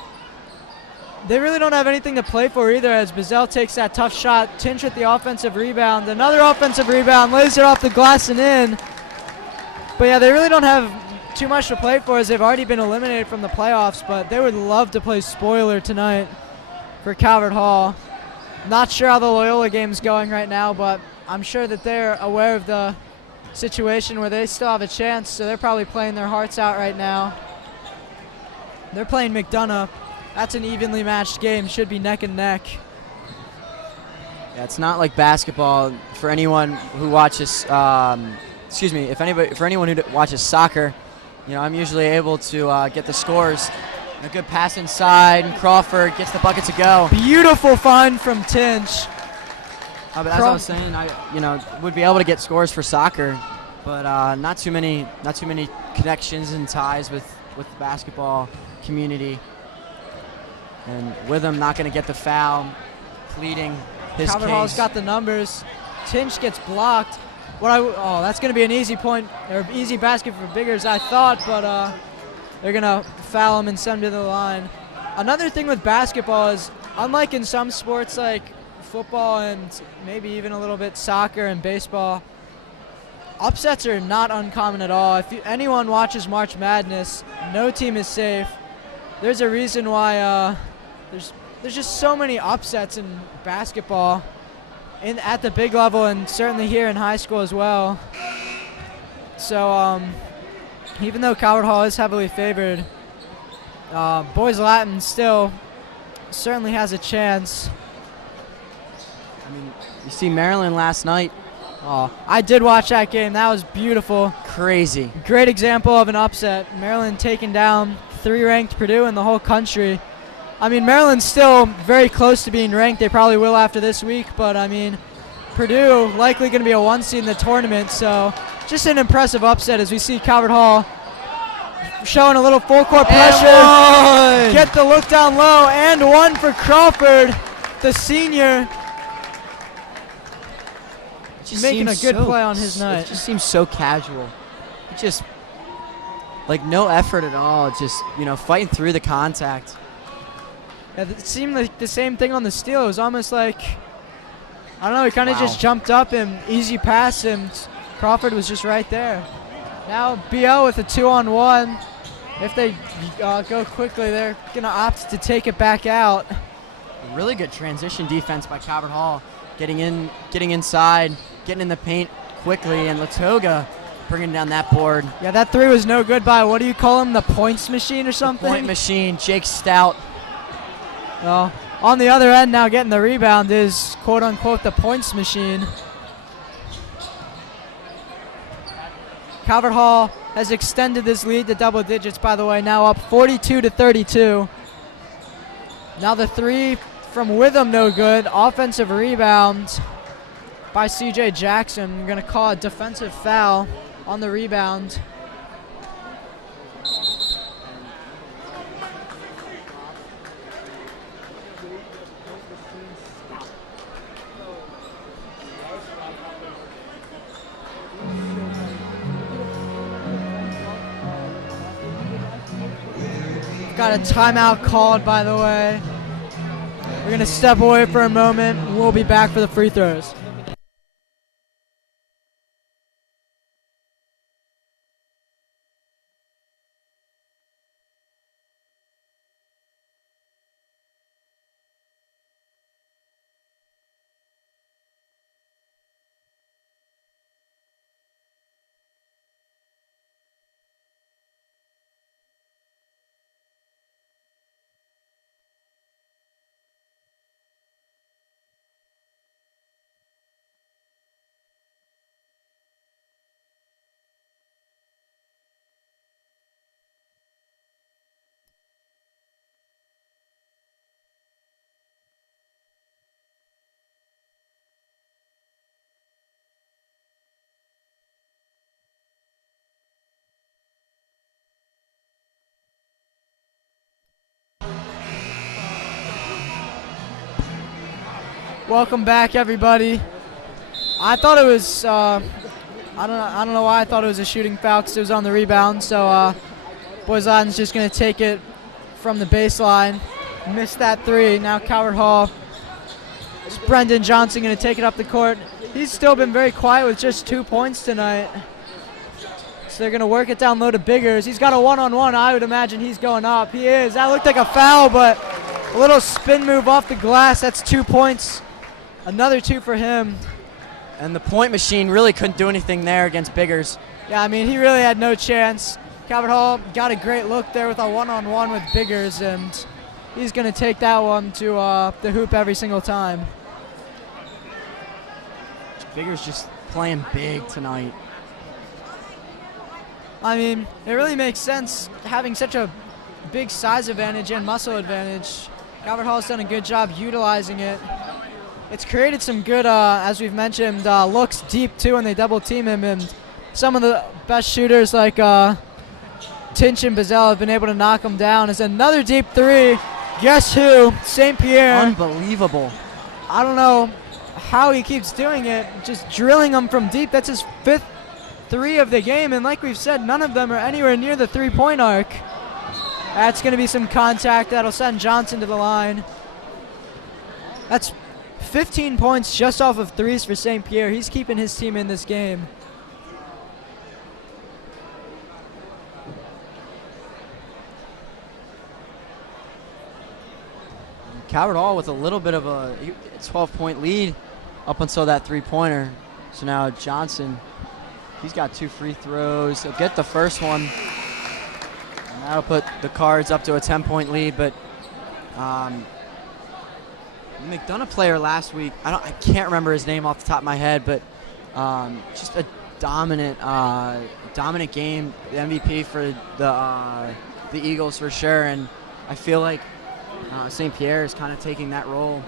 They really don't have anything to play for either as Bazell takes that tough shot. Tinch with the offensive rebound. Another offensive rebound. Lays it off the glass and in. But yeah, they really don't have too much to play for as they've already been eliminated from the playoffs. But they would love to play spoiler tonight for Calvert Hall. Not sure how the Loyola game's going right now, but I'm sure that they're aware of the situation where they still have a chance. So they're probably playing their hearts out right now. They're playing McDonough. That's an evenly matched game. Should be neck and neck. Yeah, it's not like basketball. For anyone who watches, for anyone who watches soccer, you know, I'm usually able to get the scores. A good pass inside, and Crawford gets the bucket to go. Beautiful find from Tinch. But as I was saying, I would be able to get scores for soccer, but not too many connections and ties with the basketball community. And Witham not going to get the foul, pleading his Calvert case. Hall's got the numbers. Tinch gets blocked. That's going to be an easy point or easy basket for Biggers, I thought, but they're going to foul him and send him to the line. Another thing with basketball is, unlike in some sports like football and maybe even a little bit soccer and baseball, upsets are not uncommon at all. If anyone watches March Madness, no team is safe. There's a reason why there's just so many upsets in basketball at the big level and certainly here in high school as well. So even though Calvert Hall is heavily favored, Boys Latin still certainly has a chance. I mean, you see Maryland last night. Oh, I did watch that game. That was beautiful. Crazy. Great example of an upset. Maryland taking down 3-ranked Purdue in the whole country. I mean, Maryland's still very close to being ranked. They probably will after this week, but I mean, Purdue likely going to be a 1 seed in the tournament, so just an impressive upset as we see Calvert Hall showing a little full court pressure. Get the look down low, and one for Crawford, the senior. Making a good play on his night. It just seems so casual. Just like no effort at all. Just, fighting through the contact. Yeah, it seemed like the same thing on the steal. It was almost like, I don't know, he kind of just jumped up and easy pass, and Crawford was just right there. Now BO with a 2-on-1. If they go quickly, they're going to opt to take it back out. Really good transition defense by Calvert Hall. Getting inside, getting in the paint quickly, and Latoga bringing down that board. Yeah, that 3 was no good by, what do you call him, the points machine or something? Point machine, Jake Stout. Well, on the other end now getting the rebound is quote-unquote the points machine. Calvert Hall has extended this lead to double digits, by the way, now up 42-32. Now the 3 from Witham, no good. Offensive rebound by C.J. Jackson. We're going to call a defensive foul on the rebound. Got a timeout called, by the way. We're going to step away for a moment. We'll be back for the free throws. Welcome back, everybody. I thought it was, I don't know why I thought it was a shooting foul because it was on the rebound. So Boys Latin's just going to take it from the baseline. Missed that three. Now Calvert Hall. It's Brendan Johnson going to take it up the court. He's still been very quiet with just 2 points tonight. So they're going to work it down low to Biggers. He's got a one-on-one. I would imagine he's going up. He is. That looked like a foul, but a little spin move off the glass. That's 2 points. Another 2 for him. And the point machine really couldn't do anything there against Biggers. Yeah, I mean, he really had no chance. Calvert Hall got a great look there with a one-on-one with Biggers, and he's going to take that one to the hoop every single time. Biggers just playing big tonight. I mean, it really makes sense having such a big size advantage and muscle advantage. Calvert Hall's done a good job utilizing it. It's created some good, as we've mentioned, looks deep too when they double team him, and some of the best shooters like Tinch and Bazell have been able to knock him down. It's another deep three. Guess who? St. Pierre. Unbelievable. I don't know how he keeps doing it, just drilling them from deep. That's his 5th 3 of the game, and like we've said, none of them are anywhere near the 3-point arc. That's going to be some contact that'll send Johnson to the line. That's 15 points just off of threes for St. Pierre. He's keeping his team in this game. Calvert Hall with a little bit of a 12-point lead up until that three-pointer. So now Johnson, he's got 2 free throws. He'll get the first one. And that'll put the Cards up to a 10-point lead. But McDonough player last week, I can't remember his name off the top of my head, but just a dominant game, the MVP for the Eagles for sure. And I feel like St. Pierre is kind of taking that role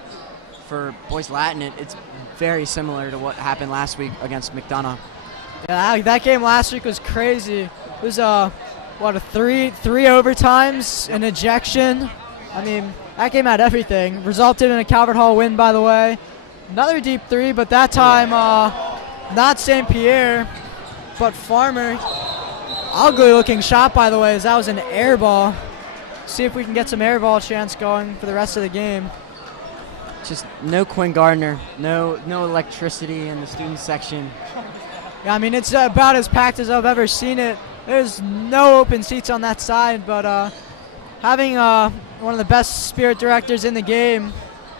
for Boys Latin. It's very similar to what happened last week against McDonough. Yeah, that game last week was crazy. It was three overtimes, an ejection. I mean, that game had everything. Resulted in a Calvert Hall win, by the way. Another deep three, but that time not St. Pierre, but Farmer. Ugly looking shot, by the way, as that was an air ball. See if we can get some air ball chance going for the rest of the game. Just no Quinn Gardner, no electricity in the student section. Yeah, I mean, it's about as packed as I've ever seen it. There's no open seats on that side, but having one of the best spirit directors in the game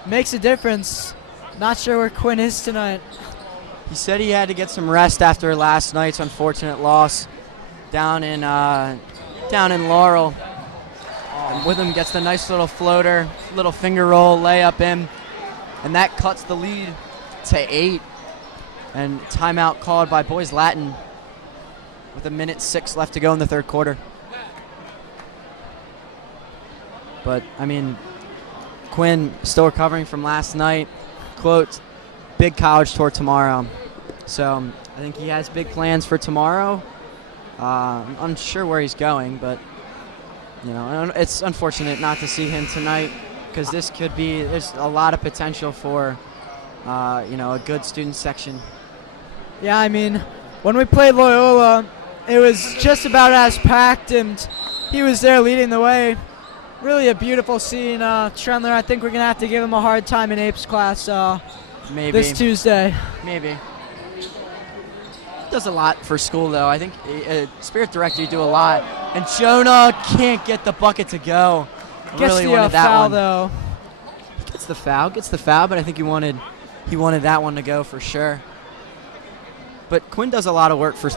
makes a difference. Not sure where Quinn is tonight. He said he had to get some rest after last night's unfortunate loss down in Laurel. With him gets the nice little floater, little finger roll, layup in, and that cuts the lead to 8. And timeout called by Boys Latin with 1:06 left to go in the third quarter. But, I mean, Quinn still recovering from last night. Quote, big college tour tomorrow. So I think he has big plans for tomorrow. I'm unsure where he's going, but you know, it's unfortunate not to see him tonight because there's a lot of potential for, a good student section. Yeah, I mean, when we played Loyola, it was just about as packed, and he was there leading the way. Really a beautiful scene. Trendler, I think we're going to have to give him a hard time in Apes class Maybe. this Tuesday. Maybe. Does a lot for school, though. I think spirit director, you do a lot. And Jonah can't get the bucket to go. Gets really the wanted that foul, one. though. Gets the foul, but I think he wanted that one to go for sure. But Quinn does a lot of work for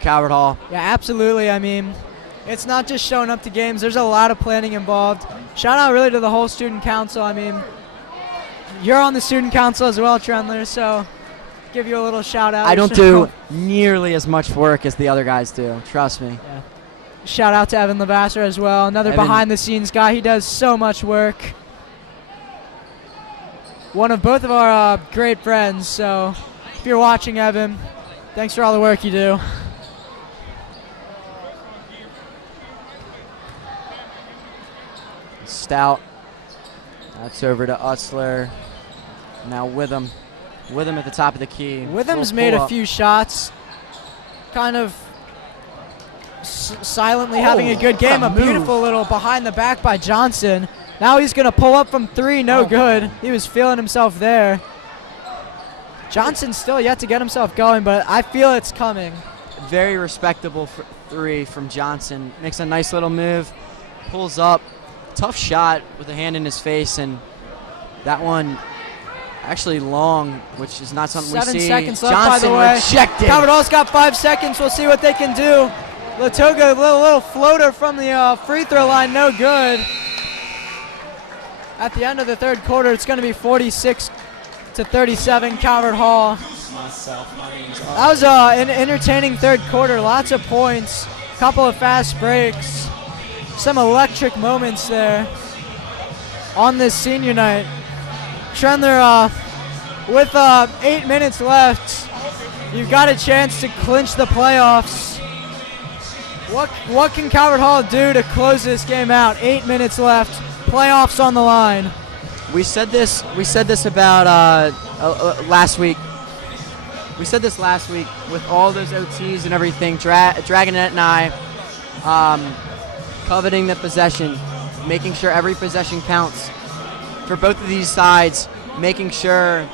Calvert Hall. Yeah, absolutely. I mean, it's not just showing up to games. There's a lot of planning involved. Shout out really to the whole student council. I mean, you're on the student council as well, Trendler, so give you a little shout out. I don't do nearly as much work as the other guys do. Trust me. Yeah. Shout out to Evan Lavasser as well. Another behind the scenes guy. He does so much work. One of both of our great friends. So if you're watching, Evan, thanks for all the work you do. Stout. That's over to Utzler. Now Witham at the top of the key. Witham's Little made a pull-up. few shots, kind of silently having a good game. what A a move. beautiful little behind the back by Johnson. Now he's going to pull up from 3, no good. He was feeling himself there. Johnson's still yet to get himself going, but I feel it's coming. Very respectable 3 from Johnson. Makes a nice little move, pulls up. Tough shot with a hand in his face, and that one actually long, which is not something we 7 see. seconds left, Johnson by the way. rejected. Calvert-Hall's got 5 seconds. We'll see what they can do. Latoga, little floater from the free throw line, no good. At the end of the third quarter, it's going to be 46-37, Calvert-Hall. That was an entertaining third quarter. Lots of points, couple of fast breaks, some electric moments there on this senior night. Trendler, with 8 minutes left, you've got a chance to clinch the playoffs. What can Calvert-Hall do to close this game out? 8 minutes left, playoffs on the line. We said this about last week. We said this last week with all those OTs and everything. Dragonet and I coveting the possession, making sure every possession counts for both of these sides, making sure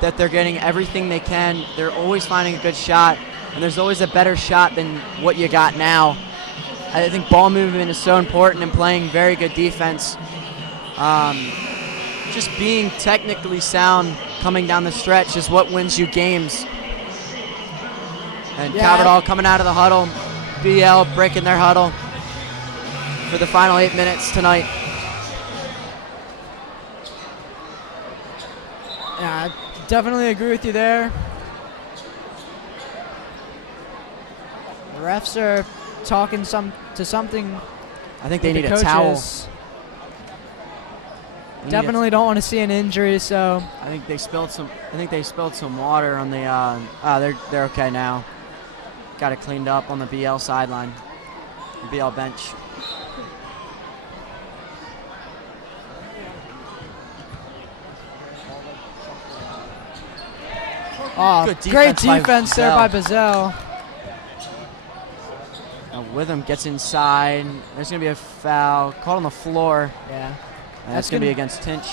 that they're getting everything they can. They're always finding a good shot, and there's always a better shot than what you got now. I think ball movement is so important and playing very good defense. Just being technically sound coming down the stretch is what wins you games. And Calvert-Hall coming out of the huddle, BL breaking their huddle for the final 8 minutes tonight. Yeah, I definitely agree with you there. The refs are talking to something. I think they with need the a towel. coaches. Definitely don't want to see an injury, so I think they spilled some water on the. They're okay now. Got it cleaned up on the BL sideline, the BL bench. Good great defense by defense there by Bazell. Now Witham gets inside. There's going to be a foul called on the floor. Yeah. And that's going to be against Tinch.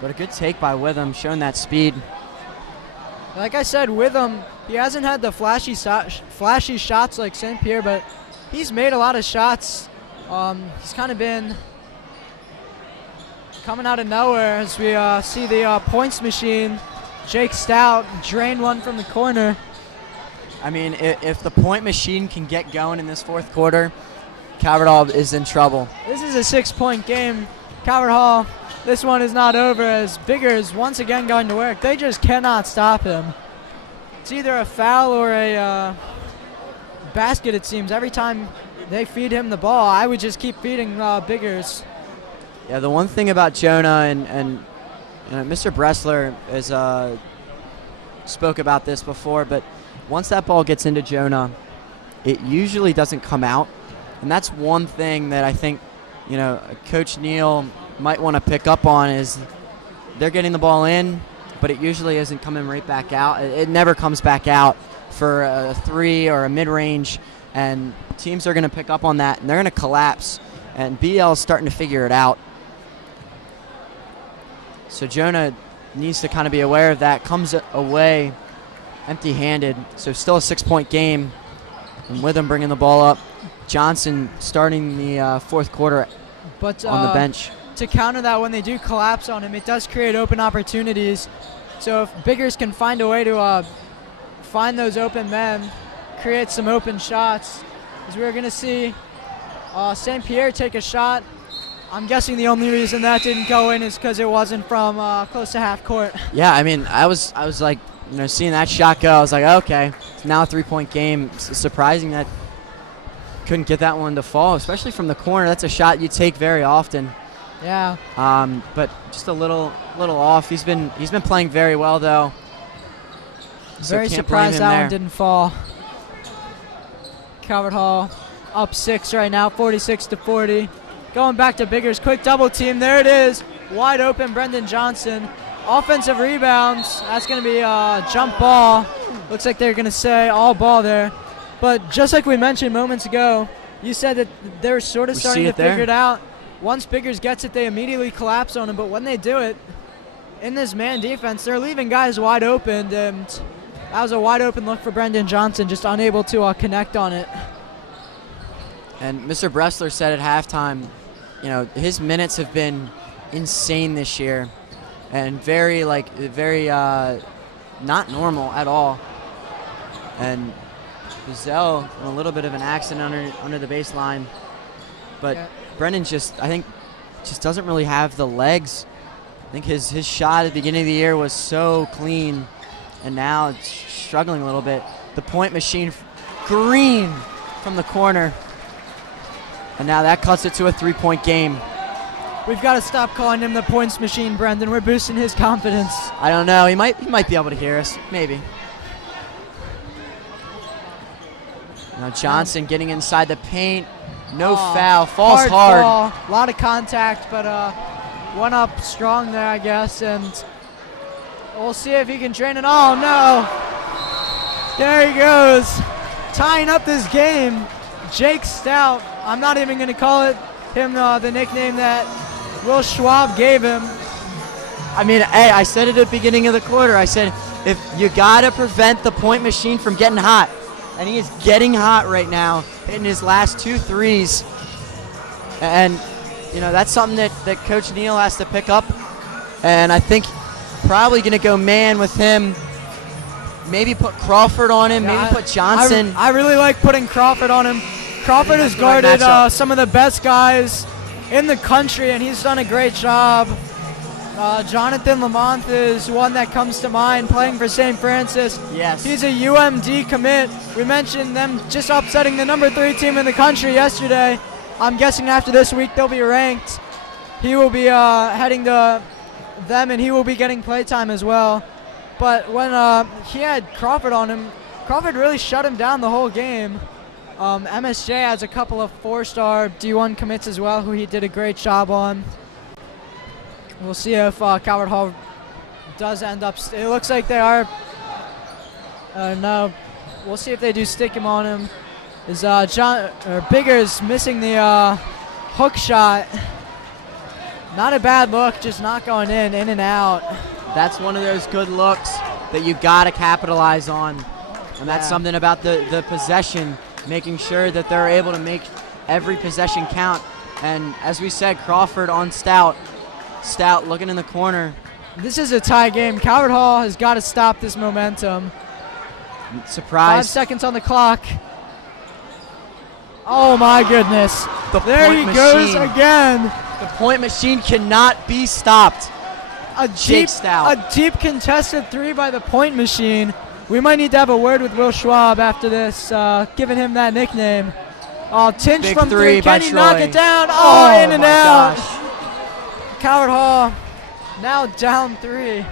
But a good take by Witham, showing that speed. Like I said, Witham, he hasn't had the flashy shots like St. Pierre, but he's made a lot of shots. He's kind of been coming out of nowhere as we see the points machine. Jake Stout drained one from the corner. I mean, if the point machine can get going in this fourth quarter, Calvert-Hall is in trouble. This is a 6-point game. Calvert-Hall, this one is not over as Bigger is once again going to work. They just cannot stop him. It's either a foul or a basket, it seems. Every time they feed him the ball, I would just keep feeding Biggers. Yeah, the one thing about Jonah and Mr. Bressler is spoke about this before, but once that ball gets into Jonah, it usually doesn't come out. And that's one thing that I think, Coach Neal might want to pick up on is they're getting the ball in, but it usually isn't coming right back out. It never comes back out for a 3 or a mid-range, and teams are going to pick up on that, and they're going to collapse. And BL is starting to figure it out. So Jonah needs to kind of be aware of that. Comes away empty-handed, so still a 6-point game. And with him bringing the ball up, Johnson starting the fourth quarter on the bench. To counter that, when they do collapse on him, it does create open opportunities. So if Biggers can find a way to find those open men, create some open shots, as we're going to see St. Pierre take a shot. I'm guessing the only reason that didn't go in is because it wasn't from close to half court. Yeah, I mean, I was like, seeing that shot go, I was like, okay, it's now a 3-point game. It's surprising that couldn't get that one to fall, especially from the corner. That's a shot you take very often. Yeah. But just a little off. He's been playing very well though. So very surprised that one didn't fall. Calvert-Hall up 6 right now, 46-40. Going back to Biggers, quick double team. There it is. Wide open, Brendan Johnson. offensive rebounds. That's going to be a jump ball. Looks like they're going to say all ball there. But just like we mentioned moments ago, you said that they're sort of starting to figure it out. Once Biggers gets it, they immediately collapse on him. But when they do it, in this man defense, they're leaving guys wide open. And that was a wide open look for Brendan Johnson, just unable to connect on it. And Mr. Bressler said at halftime, his minutes have been insane this year and very not normal at all. And Buzzell, a little bit of an accident under the baseline. But yeah. Brendan I think doesn't really have the legs. I think his shot at the beginning of the year was so clean, and now it's struggling a little bit. The point machine, Green from the corner. And now that cuts it to a 3-point game. We've got to stop calling him the points machine, Brendan. We're boosting his confidence. I don't know. He might be able to hear us. Maybe. Now Johnson getting inside the paint. No foul. Falls hard. Ball. A lot of contact, but one up strong there, I guess. And we'll see if he can drain it. Oh, no. There he goes. Tying up this game. Jake Stout. I'm not even going to call him the nickname that Will Schwab gave him. I mean, hey, I said it at the beginning of the quarter. I said, if you got to prevent the point machine from getting hot, and he is getting hot right now, hitting his last 2 threes. And, that's something that Coach Neal has to pick up. And I think probably going to go man with him. Maybe put Crawford on him, maybe put Johnson. I really like putting Crawford on him. Crawford has guarded some of the best guys in the country, and he's done a great job. Jonathan Lamont is one that comes to mind, playing for St. Francis. Yes. He's a UMD commit. We mentioned them just upsetting the number 3 team in the country yesterday. I'm guessing after this week they'll be ranked. He will be heading to them, and he will be getting playtime as well. But when he had Crawford on him, Crawford really shut him down the whole game. MSJ has a couple of 4-star D1 commits as well, who he did a great job on. We'll see if Calvert Hall does end up. It looks like they are. No, we'll see if they do stick him on him. Is Biggers missing the hook shot? Not a bad look, just not going in and out. That's one of those good looks that you got to capitalize on, and that's something about the possession. Making sure that they're able to make every possession count. And as we said, Crawford on Stout. Stout looking in the corner. This is a tie game. Calvert Hall has got to stop this momentum. Surprise. 5 seconds on the clock. Oh my goodness. There he goes again. The point machine cannot be stopped. A deep contested 3 by the point machine. We might need to have a word with Will Schwab after this, giving him that nickname. Oh, Tinch Big from 3. Can he Troy. knock it down? Oh, in and out. Gosh. Calvert Hall now down 3.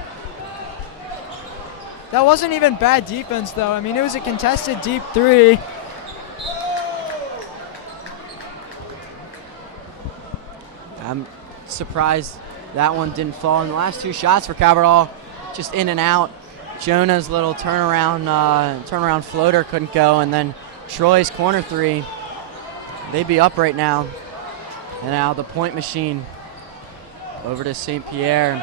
That wasn't even bad defense, though. I mean, it was a contested deep 3. I'm surprised that one didn't fall. In the last 2 shots for Calvert Hall, just in and out. Jonah's little turnaround floater couldn't go, and then Troy's corner 3. They'd be up right now. And now the point machine over to St. Pierre.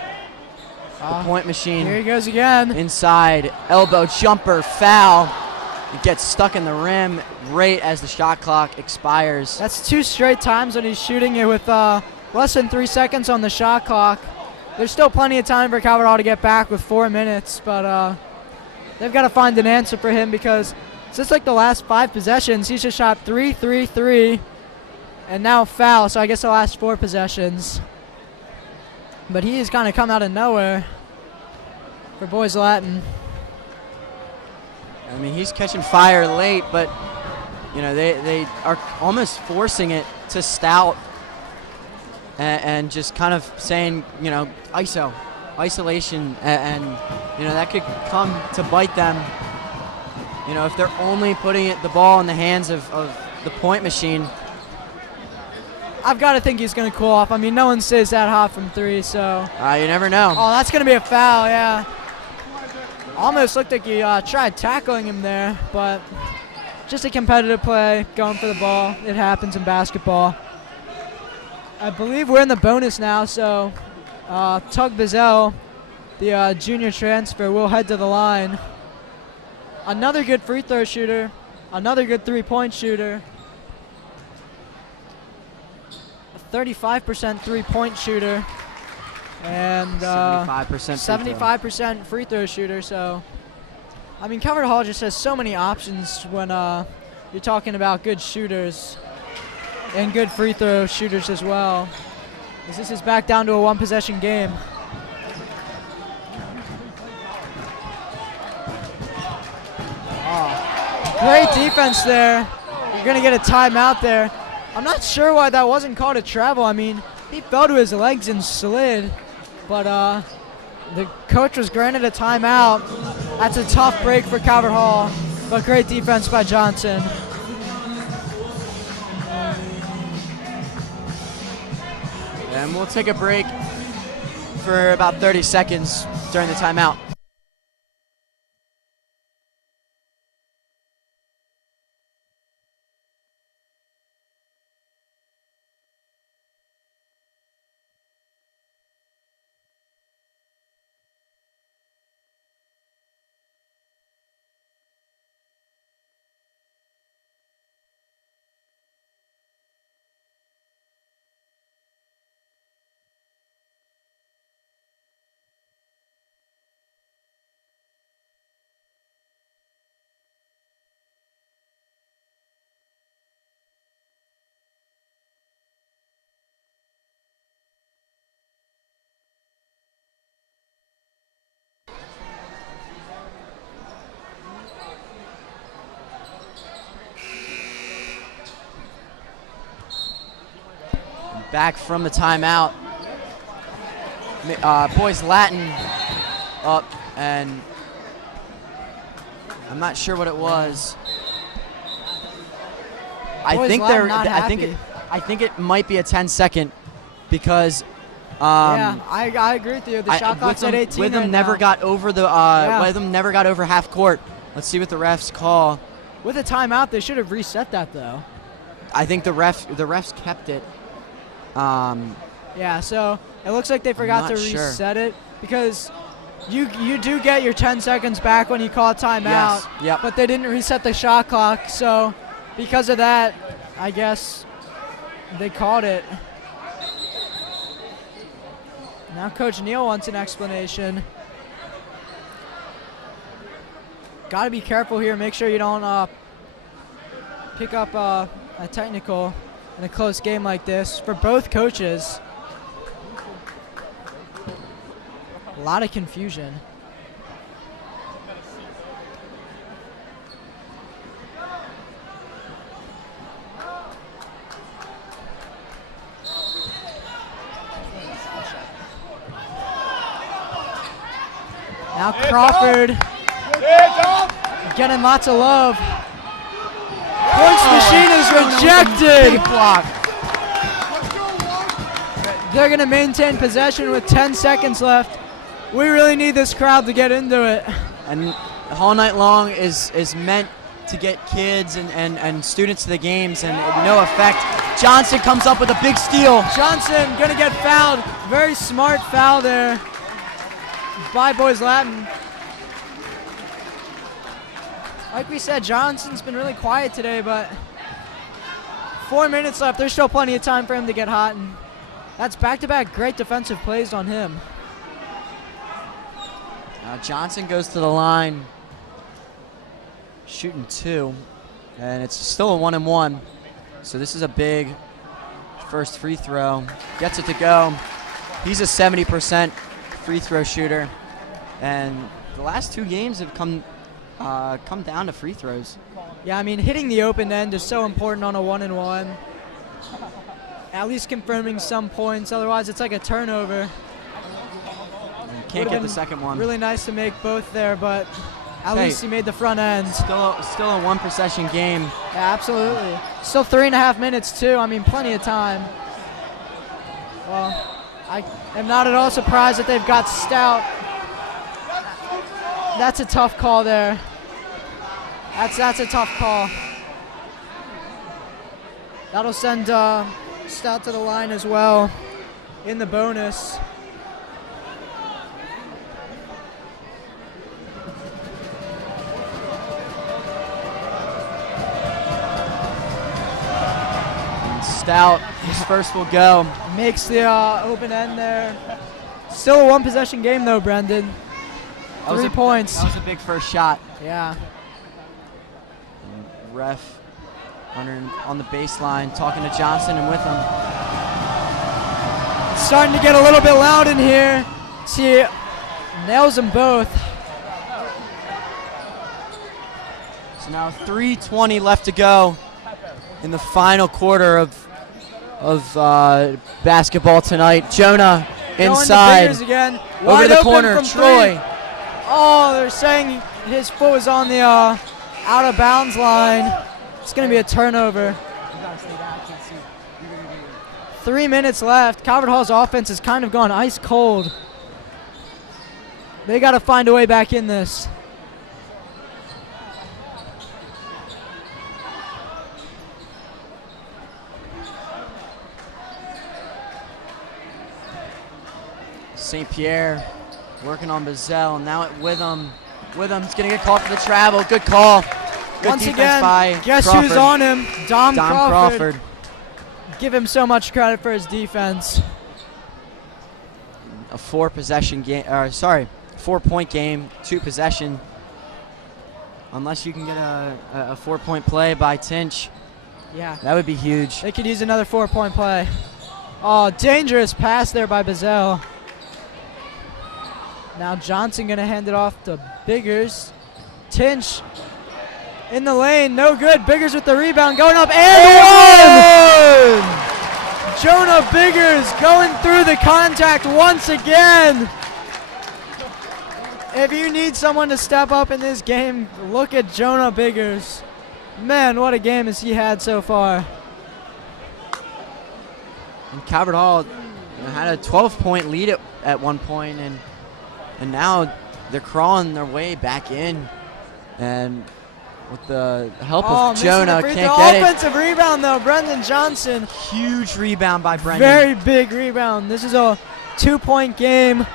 The point machine. Here he goes again. Inside, elbow jumper, foul. It gets stuck in the rim right as the shot clock expires. That's 2 straight times when he's shooting it with less than 3 seconds on the shot clock. There's still plenty of time for Calvert Hall to get back with 4 minutes, but they've got to find an answer for him, because since like the last 5 possessions, he's just shot 3, 3, 3, and now foul, so I guess the last 4 possessions. But he has kind of come out of nowhere for Boys Latin. I mean, he's catching fire late, but they are almost forcing it to Stout. And just kind of saying, isolation, and that could come to bite them. If they're only putting the ball in the hands of the point machine. I've got to think he's going to cool off. I mean, no one stays that hot from 3, so. You never know. Oh, that's going to be a foul, yeah. Almost looked like he tried tackling him there, but just a competitive play, going for the ball. It happens in basketball. I believe we're in the bonus now, so Tug Bizel, the junior transfer, will head to the line. Another good free throw shooter, another good three-point shooter. A 35% three-point shooter. And 75% free throw shooter. So, I mean, Calvert Hall just has so many options when you're talking about good shooters and good free throw shooters as well. This is back down to a one-possession game. Oh, great defense there. You're going to get a timeout there. I'm not sure why that wasn't called a travel. I mean, he fell to his legs and slid. But the coach was granted a timeout. That's a tough break for Calvert Hall, but great defense by Johnson. And we'll take a break for about 30 seconds during the timeout. Back from the timeout. Boys Latin up, and I'm not sure what it was. I think it might be a 10-second because. Yeah, I agree with you. The shot clock's at 18. Witham never got over Witham never got over half court. Let's see what the refs call. With a timeout, they should have reset that though. I think the refs kept it. Yeah, so it looks like they forgot to reset it because you do get your 10 seconds back when you call a timeout. Yes. Yep. But they didn't reset the shot clock, so because of that, I guess they called it. Now Coach Neal wants an explanation. Got to be careful here. Make sure you don't pick up a technical in a close game like this for both coaches. A lot of confusion. Now Crawford getting lots of love. Points machine is rejected. Big block. They're going to maintain possession with 10 seconds left. We really need this crowd to get into it. And all night long is meant to get kids and students to the games, and no effect. Johnson comes up with a big steal. Johnson going to get fouled. Very smart foul there by Boys Latin. Like we said, Johnson's been really quiet today, but 4 minutes left. There's still plenty of time for him to get hot, and that's back-to-back great defensive plays on him. Now Johnson goes to the line, shooting 2, and it's still a 1-and-1. So this is a big first free throw. Gets it to go. He's a 70% free throw shooter, and the last 2 games have come down to free throws. Yeah, I mean, hitting the open end is so important on a 1-and-1. At least confirming some points. Otherwise, it's like a turnover. Can't get the second one. Really nice to make both there, but at least he made the front end. Still a one-possession game. Yeah, absolutely. Still 3.5 minutes, too. I mean, plenty of time. Well, I am not at all surprised that they've got Stout. That's a tough call there. That's a tough call. That'll send Stout to the line as well in the bonus. Stout, his first will go. Makes the open end there. Still a one-possession game though, Brendan. 3 points. That was a big first shot. Yeah. And ref on the baseline talking to Johnson and with him. It's starting to get a little bit loud in here. He nails them both. So now 3:20 left to go in the final quarter of basketball tonight. Jonah inside, again. over Wide the open corner. from Troy. 3. Oh, they're saying his foot was on the out of bounds line. It's going to be a turnover. 3 minutes left. Calvert Hall's offense has kind of gone ice cold. They got to find a way back in this. St. Pierre working on Bazell. Now with him. He's going to get called for the travel. Good call. Good Once defense again, by guess Crawford. who's on him? Dom Crawford. Give him so much credit for his defense. A 4-point game, 2 possession. Unless you can get a 4-point play by Tinch. Yeah. That would be huge. They could use another 4-point play. Oh, dangerous pass there by Bazell. Now Johnson going to hand it off to Biggers. Tinch in the lane, no good. Biggers with the rebound, going up and one! Jonah Biggers going through the contact once again. If you need someone to step up in this game, look at Jonah Biggers. Man, what a game has he had so far. And Calvert Hall had a 12-point lead at one point, and now they're crawling their way back in. And with the help of Jonah, can't get it. Offensive rebound though, Brendan Johnson. Huge rebound by Brendan. Very big rebound. This is a 2-point game.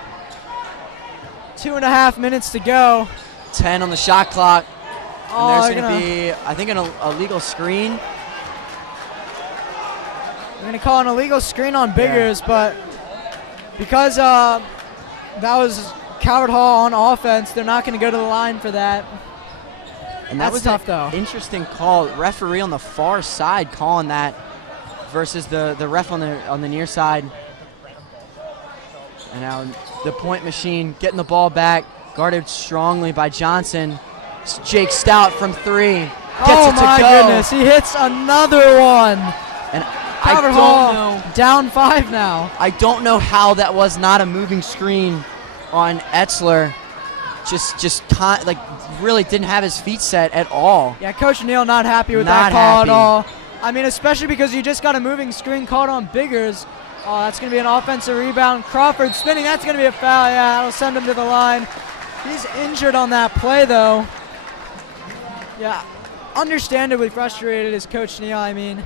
2.5 minutes to go. 10 on the shot clock. Oh, and there's going to be, I think, an illegal screen. They're going to call an illegal screen on Biggers, but because that was Calvert Hall on offense, they're not going to go to the line for that. And that was tough, though. Interesting call. Referee on the far side calling that versus the ref on the near side. And now the point machine getting the ball back, guarded strongly by Johnson. It's Jake Stout from 3. Gets oh it to my go. goodness, he hits another one. And Calvert Hall down 5 now. I don't know how that was not a moving screen on Etzler. Really didn't have his feet set at all. Yeah, Coach Neal not happy with that call at all. I mean, especially because you just got a moving screen called on Biggers. Oh, that's going to be an offensive rebound. Crawford spinning. That's going to be a foul. Yeah, that'll send him to the line. He's injured on that play, though. Yeah, understandably frustrated is Coach Neal. I mean,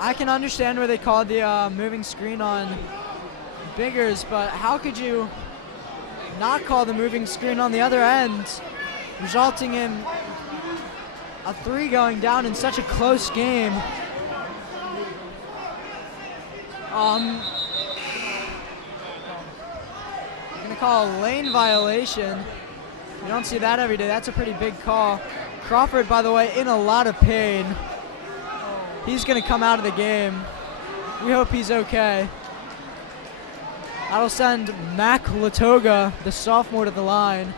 I can understand where they called the moving screen on Biggers, but how could you not call the moving screen on the other end, resulting in a 3 going down in such a close game? Going to call a lane violation. You don't see that every day. That's a pretty big call. Crawford, by the way, in a lot of pain. He's going to come out of the game. We hope he's okay. That'll send Mac Latoga, the sophomore, to the line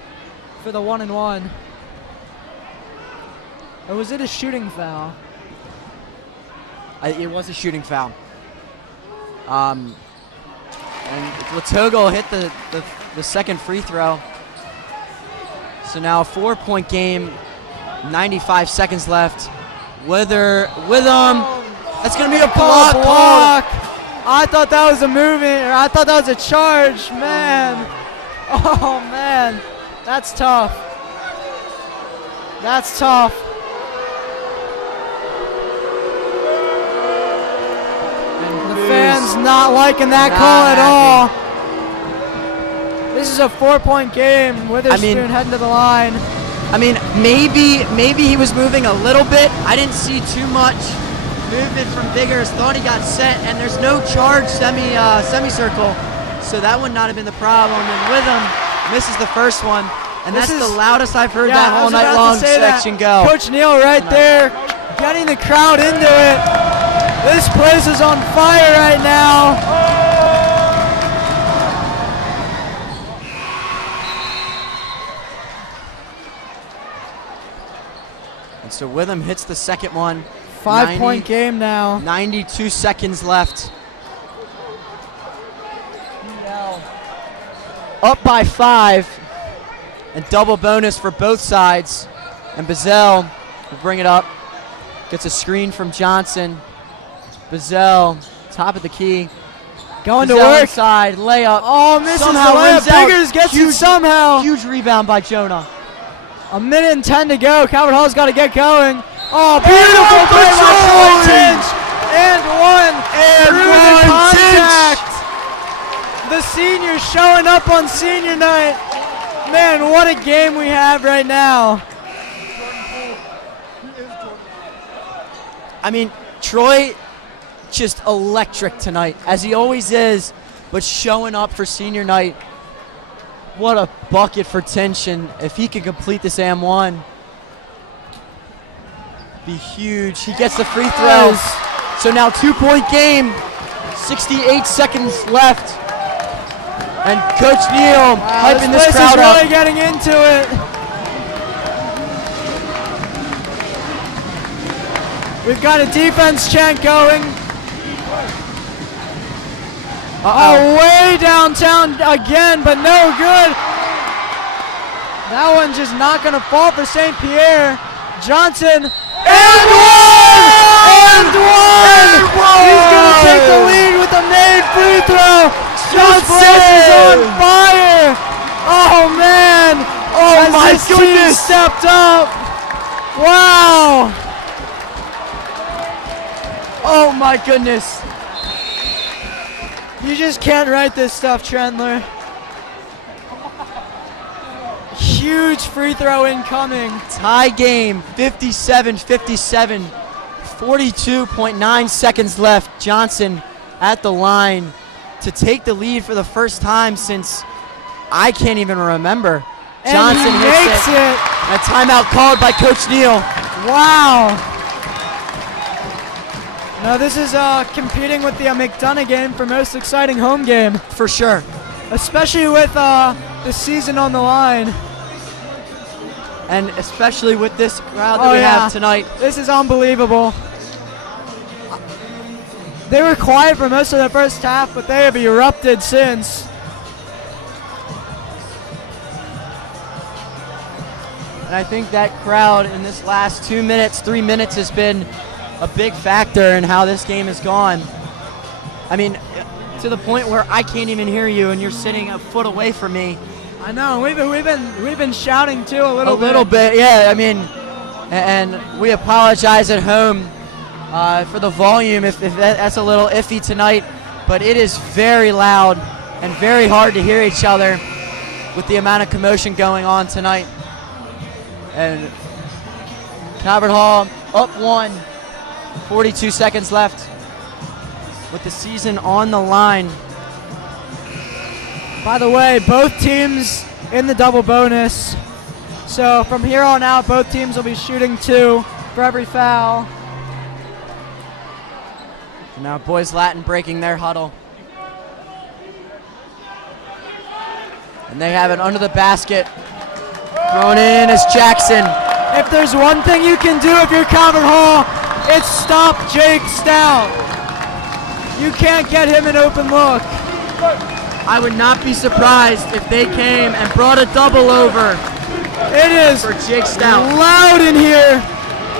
for the 1-and-1. Or was it a shooting foul? It was a shooting foul. And Latoga will hit the second free throw. So now a 4-point game, 95 seconds left. With him. That's going to be a block. I thought that was a moving, or I thought that was a charge, man. Oh, man. That's tough. That's tough. And the fans not liking that call at all. This is a 4-point game. Witherspoon heading to the line. I mean, maybe he was moving a little bit. I didn't see too much movement from Biggers. Thought he got set, and there's no charge semicircle, so that would not have been the problem. And Witham misses the first one, and that's the loudest I've heard that whole night long section go. Coach Neal right there, getting the crowd into it. This place is on fire right now. So Witham hits the second one. 5-point game now. 92 seconds left. Up by 5. And double bonus for both sides. And Bazell will bring it up. Gets a screen from Johnson. Bazell, top of the key. Going Bazell to work. Inside, layup. Oh, misses somehow the layup. rims out. Biggers gets it somehow. Huge rebound by Jonah. A minute and 10 to go. Calvert Hall's got to get going. Oh, beautiful play by Troy Tinch. And one. Through the contact. The seniors showing up on senior night. Man, what a game we have right now. I mean, Troy just electric tonight, as he always is, but showing up for senior night. What a bucket for tension. If he can complete this M1, be huge. He gets the free throws. So now 2-point game, 68 seconds left. And Coach Neal hyping this crowd up. This is really getting into it. We've got a defense chant going. Oh, way downtown again, but no good. That one's just not going to fall for St. Pierre. Johnson, and one! He's going to take the lead with a made free throw. Johnson is on fire. Oh, man. Oh, my goodness. Stepped up. Wow. Oh, my goodness. You just can't write this stuff, Trendler. Huge free throw incoming. Tie game, 57-57. 42.9 seconds left. Johnson at the line to take the lead for the first time since I can't even remember. And Johnson he hits makes it. A timeout called by Coach Neal. Wow. No, this is competing with the McDonough game for most exciting home game. For sure. Especially with the season on the line. And especially with this crowd that we have tonight. This is unbelievable. They were quiet for most of the first half, but they have erupted since. And I think that crowd in this last 2 minutes, 3 minutes has been a big factor in how this game has gone. I mean, to the point where I can't even hear you and you're sitting a foot away from me. I know, we've been shouting too a little bit, yeah. I mean, and we apologize at home for the volume if that's a little iffy tonight, but it is very loud and very hard to hear each other with the amount of commotion going on tonight. And Calvert Hall up 1, 42 seconds left with the season on the line. By the way, both teams in the double bonus. So from here on out, both teams will be shooting 2 for every foul. And now Boys Latin breaking their huddle. And they have it under the basket. Thrown in is Jackson. If there's one thing you can do if you're Calvert Hall, it's stop Jake Stout. You can't get him an open look. I would not be surprised if they came and brought a double over. It is for Jake Stout. Loud in here.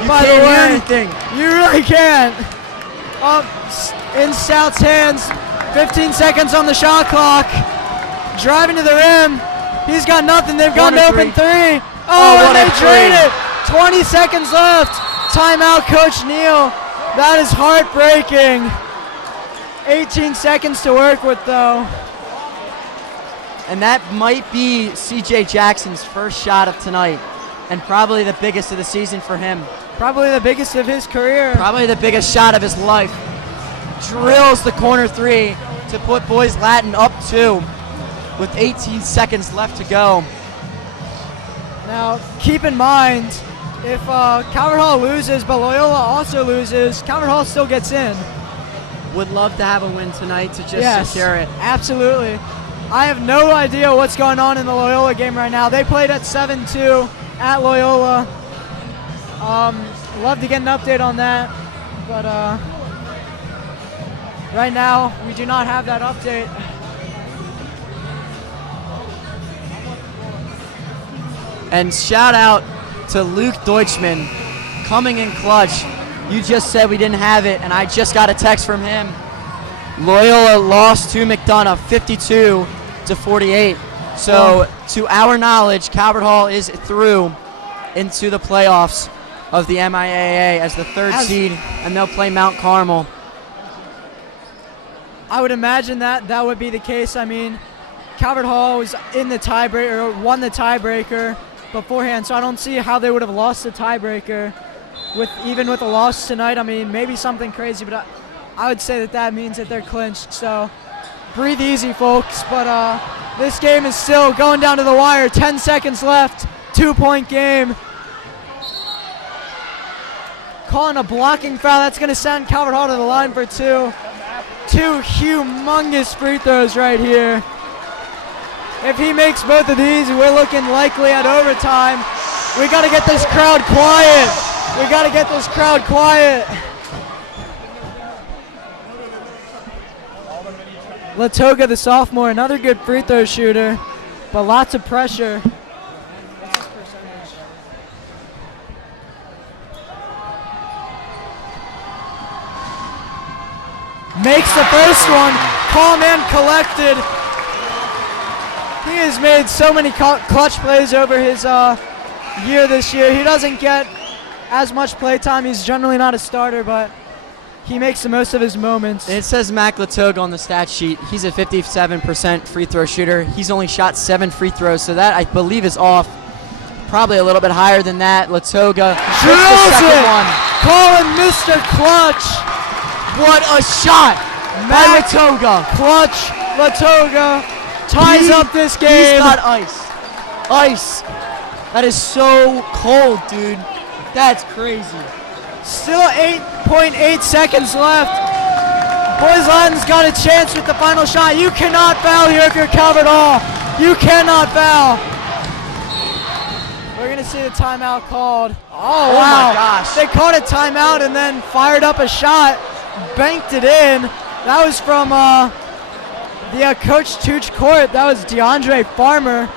You can't hear anything. You really can't. in Stout's hands. 15 seconds on the shot clock. Driving to the rim. He's got nothing. They've got an open three. Oh, and they drain it. 20 seconds left. Timeout, Coach Neal. That is heartbreaking. 18 seconds to work with, though. And that might be C.J. Jackson's first shot of tonight, and probably the biggest of the season for him. Probably the biggest of his career. Probably the biggest shot of his life. Drills the corner three to put Boys Latin up 2 with 18 seconds left to go. Now, keep in mind, if Calvert Hall loses, but Loyola also loses, Calvert Hall still gets in. Would love to have a win tonight to just secure it. Absolutely. I have no idea what's going on in the Loyola game right now. They played at 7-2 at Loyola. Love to get an update on that, but right now we do not have that update. And shout out to Luke Deutschman coming in clutch. You just said we didn't have it, and I just got a text from him. Loyola lost to McDonough 52-48. So to our knowledge, Calvert Hall is through into the playoffs of the MIAA as the third seed, and they'll play Mount Carmel. I would imagine that would be the case. I mean, Calvert Hall was in the tiebreaker, won the tiebreaker beforehand, so I don't see how they would have lost the tiebreaker even with a loss tonight. I mean, maybe something crazy, but I would say that means that they're clinched. So breathe easy, folks. But this game is still going down to the wire. 10 seconds left. 2-point game. Calling a blocking foul. That's going to send Calvert Hall to the line for 2. 2 humongous free throws right here. If he makes both of these, we're looking likely at overtime. We got to get this crowd quiet. We got to get this crowd quiet. Latoga, the sophomore, another good free throw shooter, but lots of pressure. Makes the first one, calm and collected. He has made so many clutch plays over his year this year. He doesn't get as much play time. He's generally not a starter, but he makes the most of his moments. It says Mac Latoga on the stat sheet. He's a 57% free throw shooter. He's only shot 7 free throws, so that I believe is off. Probably a little bit higher than that. Latoga drills it. Calling Mr. Clutch. What a shot by Latoga. Clutch Latoga ties up this game. He's got ice. Ice. That is so cold, dude. That's crazy. Still 8.8 seconds left. Boys Latin's got a chance with the final shot. You cannot foul here if you're Calvert Hall. You cannot foul. We're going to see the timeout called. Oh, wow. My gosh. They called a timeout and then fired up a shot. Banked it in. That was from the Coach Tooch court. That was DeAndre Farmer.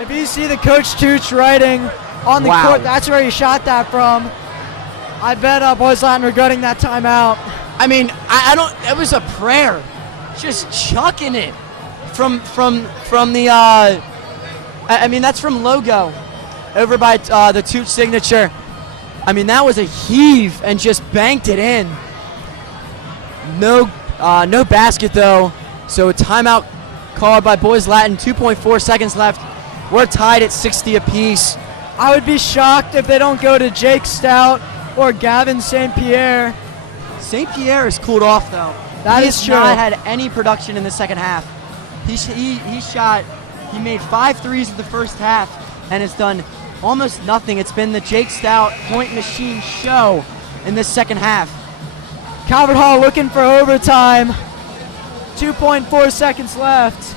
If you see the Coach Tooch writing on the court, that's where he shot that from. I bet Boys Latin regretting that timeout. I mean, I don't. It was a prayer, just chucking it from the. I mean, that's from Logo, over by the Tooch signature. I mean, that was a heave and just banked it in. No basket though. So a timeout called by Boys Latin. 2.4 seconds left. We're tied at 60 apiece. I would be shocked if they don't go to Jake Stout or Gavin St. Pierre. St. Pierre is cooled off though. That is true. He has not had any production in the second half. He made 5 threes in the first half and has done almost nothing. It's been the Jake Stout point machine show in this second half. Calvert Hall looking for overtime. 2.4 seconds left.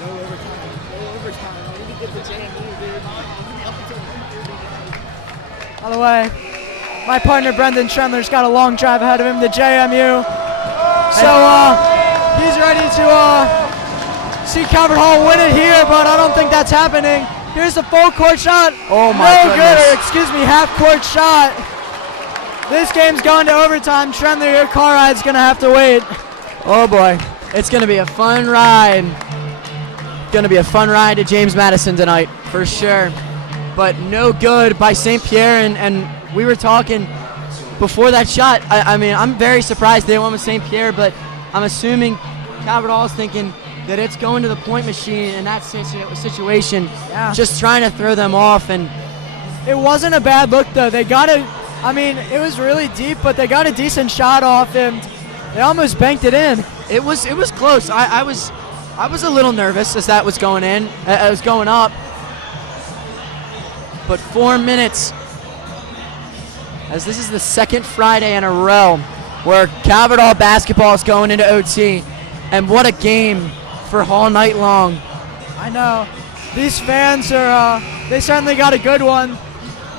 No overtime. We need to get the JMU, dude. By the way, my partner Brendan Trendler's got a long drive ahead of him to JMU. So he's ready to see Calvert Hall win it here, but I don't think that's happening. Here's the full court shot. Oh my goodness. Good, or excuse me, half court shot. This game's going to overtime. Trentler, your car ride's going to have to wait. Oh boy, it's going to be a fun ride. Going to be a fun ride to James Madison tonight, for sure. But no good by St. Pierre, and we were talking before that shot. I mean, I'm very surprised they won with St. Pierre, but I'm assuming Calvert Hall is thinking that it's going to the point machine in that situation, just trying to throw them off. And it wasn't a bad look, though. They got it. I mean, it was really deep, but they got a decent shot off, and they almost banked it in. It was close. I was a little nervous as that was going in. It was going up. But 4 minutes, as this is the second Friday in a row where Calvert Hall basketball is going into OT. And what a game for Hall night long. I know. These fans are, they certainly got a good one.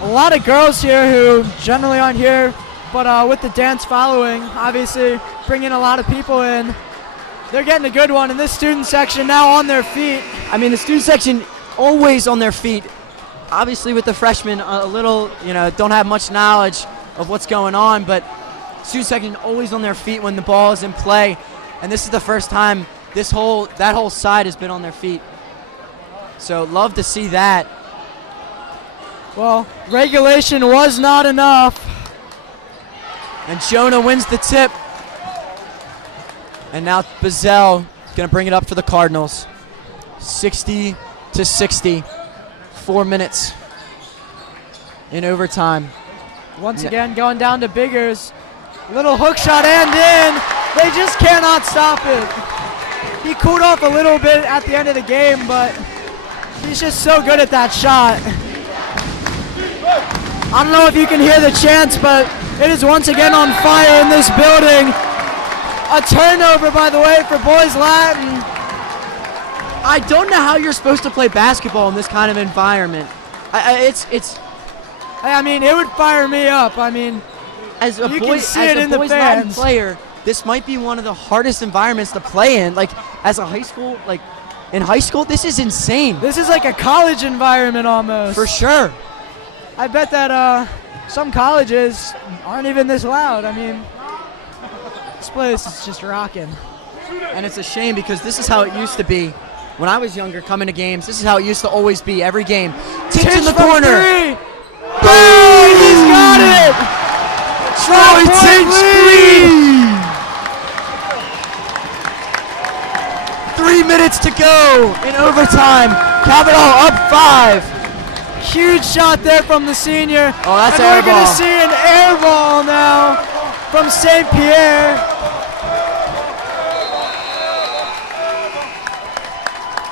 A lot of girls here who generally aren't here, but with the dance following, obviously bringing a lot of people in. They're getting a good one, and this student section now on their feet. I mean, the student section always on their feet. Obviously with the freshmen, a little, don't have much knowledge of what's going on, but student section always on their feet when the ball is in play. And this is the first time that whole side has been on their feet. So love to see that. Well, regulation was not enough. And Jonah wins the tip. And now Bazell going to bring it up for the Cardinals. 60-60. 4 minutes in overtime. Once again, going down to Biggers. Little hook shot and in. They just cannot stop it. He cooled off a little bit at the end of the game, but he's just so good at that shot. I don't know if you can hear the chants, but it is once again on fire in this building. A turnover, by the way, for Boys Latin. I don't know how you're supposed to play basketball in this kind of environment. I mean, it would fire me up. I mean, as a Boys Latin player, this might be one of the hardest environments to play in. Like, as a in high school, this is insane. This is like a college environment almost. For sure. I bet that some colleges aren't even this loud. I mean, this place is just rocking. And it's a shame because this is how it used to be. When I was younger, coming to games, this is how it used to always be. Every game, Titch in the corner. Three. Boom! He's got it. Troy Titch three. 3 minutes to go in overtime. Calvert Hall up 5. Huge shot there from the senior. Oh, that's and air we're ball. going to see an air ball now from St. Pierre.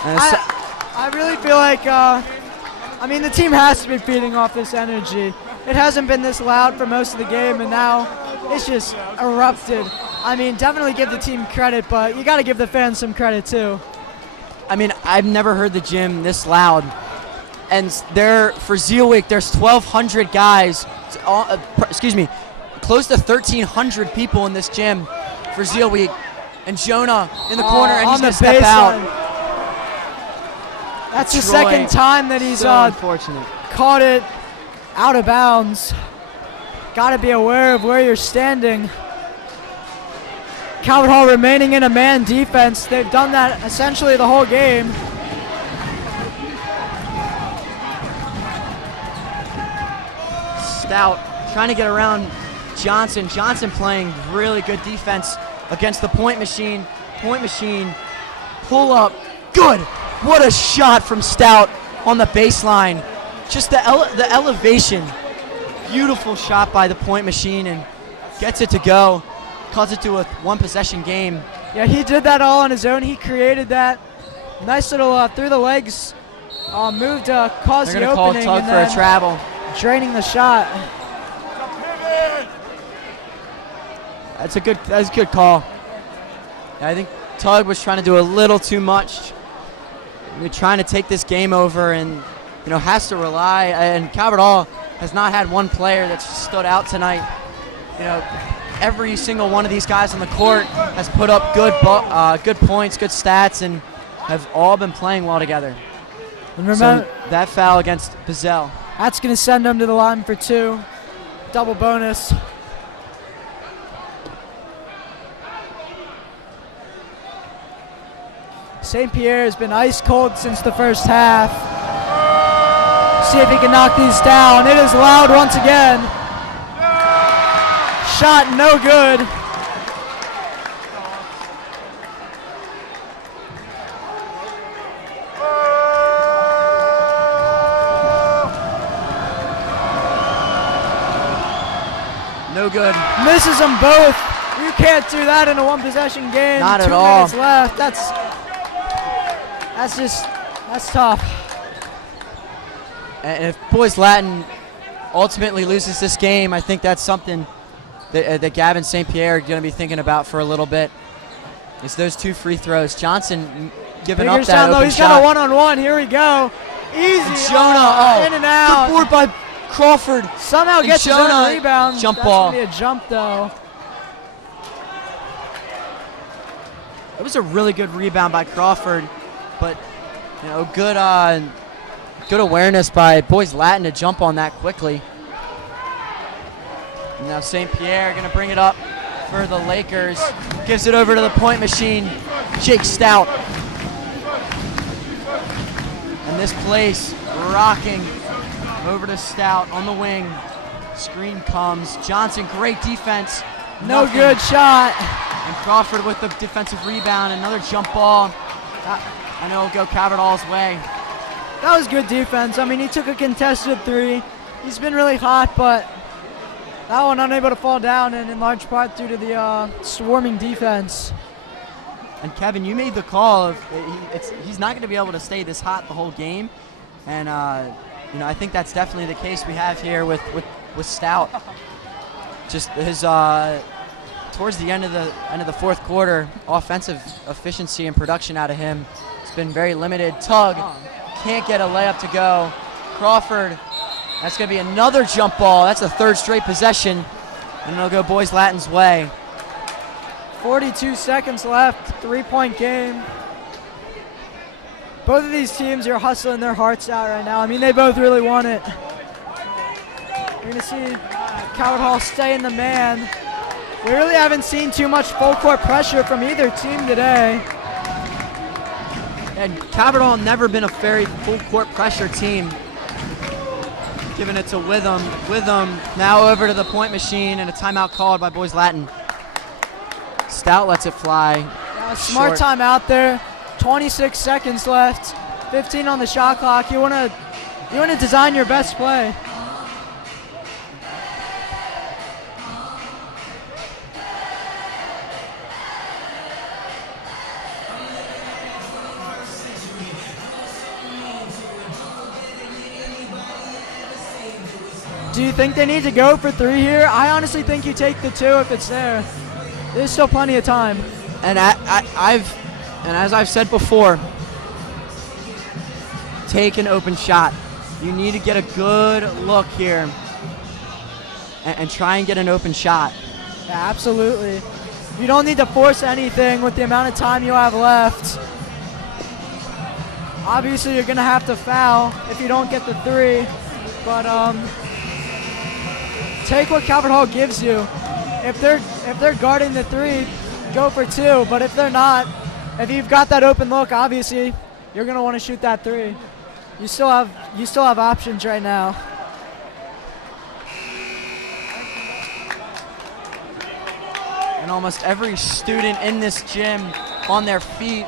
I really feel like, I mean, the team has to be feeding off this energy. It hasn't been this loud for most of the game, and now it's just erupted. I mean, definitely give the team credit, but you got to give the fans some credit, too. I mean, I've never heard the gym this loud. And for Zeal Week, there's 1,200 guys, close to 1,300 people in this gym for Zeal Week. And Jonah in the corner, and he's going to step out. That's the second time that he's caught it out of bounds. Got to be aware of where you're standing. Calvert Hall remaining in a man defense. They've done that essentially the whole game. Stout trying to get around Johnson. Johnson playing really good defense against the point machine. Point machine, pull up, good. What a shot from Stout on the baseline. Just the elevation. Beautiful shot by the point machine and gets it to go. Calls it to a one-possession game. Yeah, he did that all on his own. He created that. Nice little through the legs move to cause the opening. They're going to call Tug for a travel. Draining the shot. That's a good call. I think Tug was trying to do a little too much. We're trying to take this game over and, has to rely. And Calvert Hall has not had one player that's stood out tonight. Every single one of these guys on the court has put up good points, good stats, and have all been playing well together. And remember, so that foul against Bazell. That's going to send them to the line for 2. Double bonus. St. Pierre has been ice cold since the first half. See if he can knock these down. It is loud once again. Shot no good. No good. Misses them both. You can't do that in a one-possession game. Not at 2 all. minutes left. That's tough. And if Boys Latin ultimately loses this game, I think that's something that Gavin St. Pierre are going to be thinking about for a little bit. It's those 2 free throws. Johnson giving up that open He's shot. got a one-on-one. Here we go. Easy. Jonah, in and out. Good board by Crawford. Somehow gets his Jonah, own rebound. jump That's ball. gonna be a jump though. It was a really good rebound by Crawford, but good awareness by Boys Latin to jump on that quickly. And now St. Pierre going to bring it up for the Lakers. Gives it over to the point machine, Jake Stout. And this place rocking over to Stout on the wing. Screen comes. Johnson, great defense. No Nothing. good shot. And Crawford with the defensive rebound. Another jump ball. I know it'll go Caverdall's way. That was good defense. I mean, he took a contested 3. He's been really hot, but that one unable to fall down, and in large part due to the swarming defense. And Kevin, you made the call of he's not going to be able to stay this hot the whole game, and I think that's definitely the case we have here with Stout. Just his towards the end of the fourth quarter, offensive efficiency and production out of him has been very limited. Tug can't get a layup to go. Crawford, that's going to be another jump ball. That's a 3rd straight possession, and it'll go Boys Latin's way. 42 seconds left, 3-point game. Both of these teams are hustling their hearts out right now. I mean, they both really want it. You're going to see Coward Hall stay in the man. We really haven't seen too much full court pressure from either team today. And Coward Hall never been a very full court pressure team. Giving it to Witham. Witham now over to the point machine, and a timeout called by Boys Latin. Stout lets it fly. Yeah, smart timeout there. 26 seconds left. 15 on the shot clock. You want to design your best play. Do you think they need to go for 3 here? I honestly think you take the 2 if it's there. There's still plenty of time. And as I've said before, take an open shot. You need to get a good look here and try and get an open shot. Yeah, absolutely. You don't need to force anything with the amount of time you have left. Obviously, you're going to have to foul if you don't get the 3. But take what Calvert Hall gives you. If they're guarding the 3, go for 2. But if they're not, if you've got that open look, obviously you're gonna want to shoot that 3. You still have options right now. And almost every student in this gym on their feet.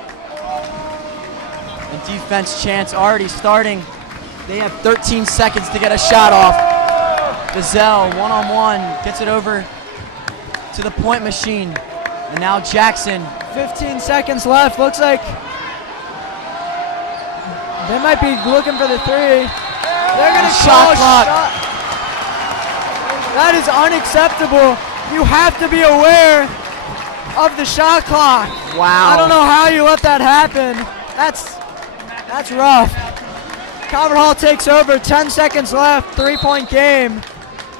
And defense chance already starting. They have 13 seconds to get a shot off. Gazelle, one-on-one, gets it over to the point machine. And now Jackson. 15 seconds left. Looks like they might be looking for the 3. They're going to shot clock. That is unacceptable. You have to be aware of the shot clock. Wow. I don't know how you let that happen. That's rough. Calvert Hall takes over. 10 seconds left. 3-point game.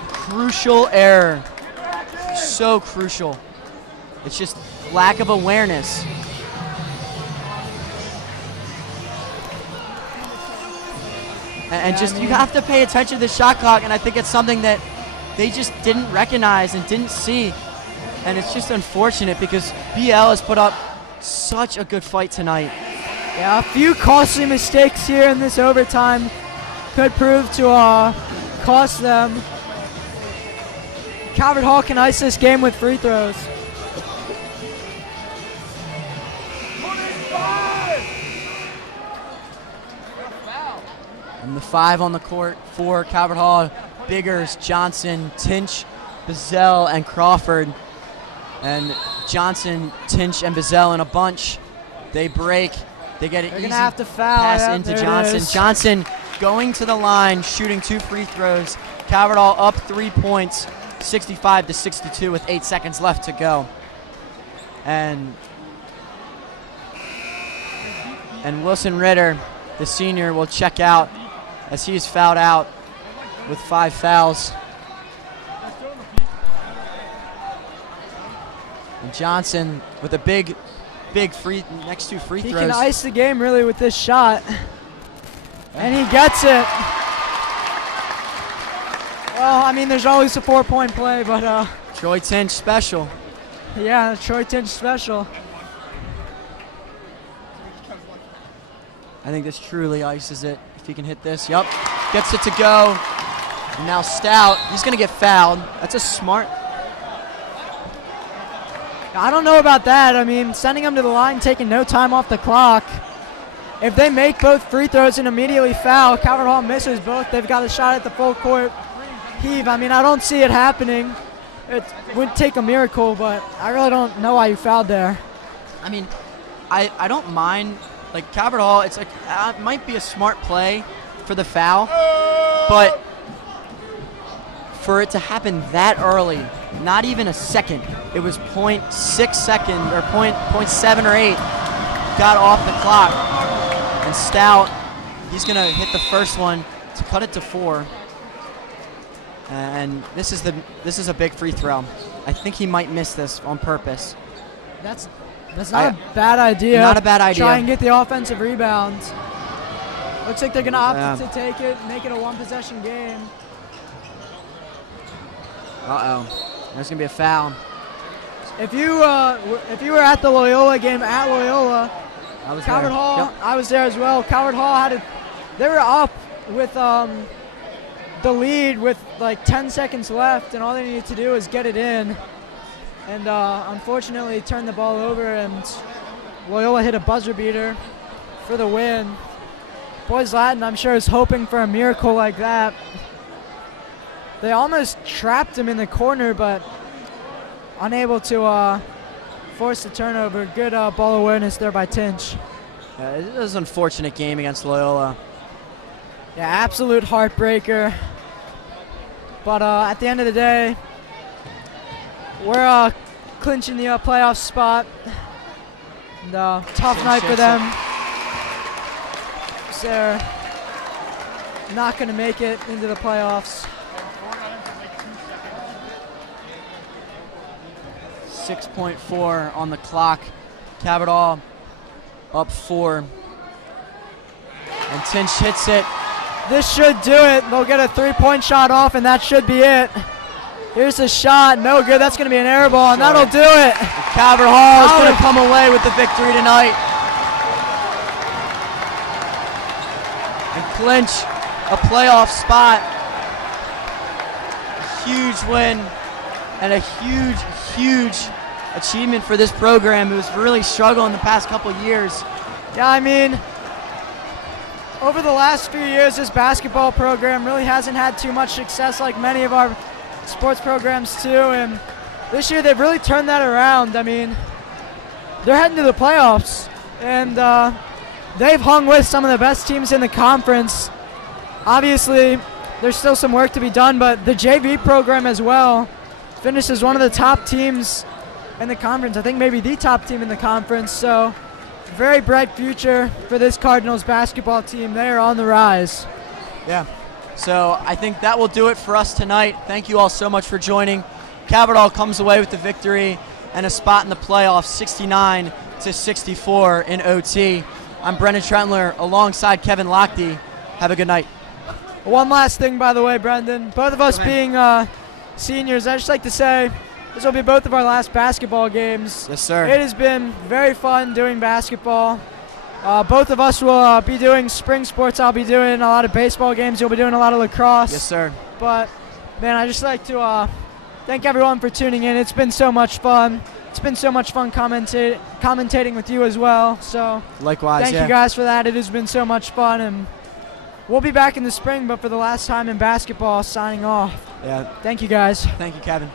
Crucial error. So crucial. It's just lack of awareness. And just you have to pay attention to the shot clock, and I think it's something that they just didn't recognize and didn't see. And it's just unfortunate because BL has put up such a good fight tonight. Yeah, a few costly mistakes here in this overtime could prove to cost them. Calvert Hall can ice this game with free throws. And the 5 on the court for Calvert Hall: Biggers, Johnson, Tinch, Bazell, and Crawford. And Johnson, Tinch, and Bazell in a bunch. They break. They get an They're easy gonna have to foul. pass Yeah, into there it Johnson. is. Johnson going to the line, shooting 2 free throws. Calvert Hall up 3 points, 65-62 with 8 seconds left to go. And Wilson Ritter, the senior, will check out as he's fouled out with 5 fouls. And Johnson with a big next 2 free He throws. can ice the game really with this shot. And he gets it. Well, I mean, there's always a 4-point play, but Troy Tinch special. yeah, Troy Tinch special. I think this truly ices it. If he can hit this, yup, gets it to go. And now Stout, he's gonna get fouled. That's a smart. I don't know about that. I mean, sending him to the line, taking no time off the clock. If they make both free throws and immediately foul, Calvert Hall misses both. They've got a shot at the full court heave. I mean, I don't see it happening. It would take a miracle, but I really don't know why you fouled there. I mean, I don't mind. Like Calvert Hall, it's like it might be a smart play for the foul, but for it to happen that early, not even a second, it was 0.6 second or 0.7 or 8, got off the clock, and Stout, he's gonna hit the first one to cut it to 4, and this is a big free throw. I think he might miss this on purpose. That's not a bad idea. Not a bad idea. Try and get the offensive rebound. Looks like they're gonna opt to take it, make it a 1-possession game. There's gonna be a foul. If you were at the Loyola game at Loyola, I was Calvert there. Hall, Yep. I was there as well. Calvert Hall they were up with the lead with like 10 seconds left, and all they needed to do was get it in. And unfortunately, turned the ball over, and Loyola hit a buzzer beater for the win. Boys Latin, I'm sure, is hoping for a miracle like that. They almost trapped him in the corner, but unable to force the turnover. Good ball awareness there by Tinch. It was an unfortunate game against Loyola. Yeah, absolute heartbreaker. But at the end of the day, we're clinching the playoff spot. And, tough night for them. So they're not going to make it into the playoffs. 6.4 on the clock. Calvert Hall up 4. And Tinch hits it. This should do it. They'll get a 3-point shot off, and that should be it. Here's the shot. No good. That's going to be an air ball, and that'll do it. Calvert Hall is going to come away with the victory tonight and clinch a playoff spot. A huge win and a huge, huge achievement for this program, who's really struggled in the past couple years. Yeah, I mean, over the last few years, this basketball program really hasn't had too much success like many of our sports programs too, and this year they've really turned that around. I mean, they're heading to the playoffs, and they've hung with some of the best teams in the conference. Obviously, there's still some work to be done, but the JV program as well finished as one of the top teams in the conference. I think maybe the top team in the conference, so very bright future for this Cardinals basketball team. They are on the rise. Yeah. So I think that will do it for us tonight. Thank you all so much for joining. Calvert Hall comes away with the victory and a spot in the playoffs, 69-64 in OT. I'm Brendan Trentler alongside Kevin Lochte. Have a good night. One last thing, by the way, Brendan. Both of us being seniors, I'd just like to say this will be both of our last basketball games. Yes, sir. It has been very fun doing basketball. Both of us will be doing spring sports. I'll be doing a lot of baseball games. You'll be doing a lot of lacrosse. Yes, sir. But, man, I just like to thank everyone for tuning in. It's been so much fun. It's been so much fun commentating with you as well. So Likewise, thank you guys for that. It has been so much fun. And we'll be back in the spring, but for the last time in basketball, signing off. Yeah. Thank you, guys. Thank you, Kevin.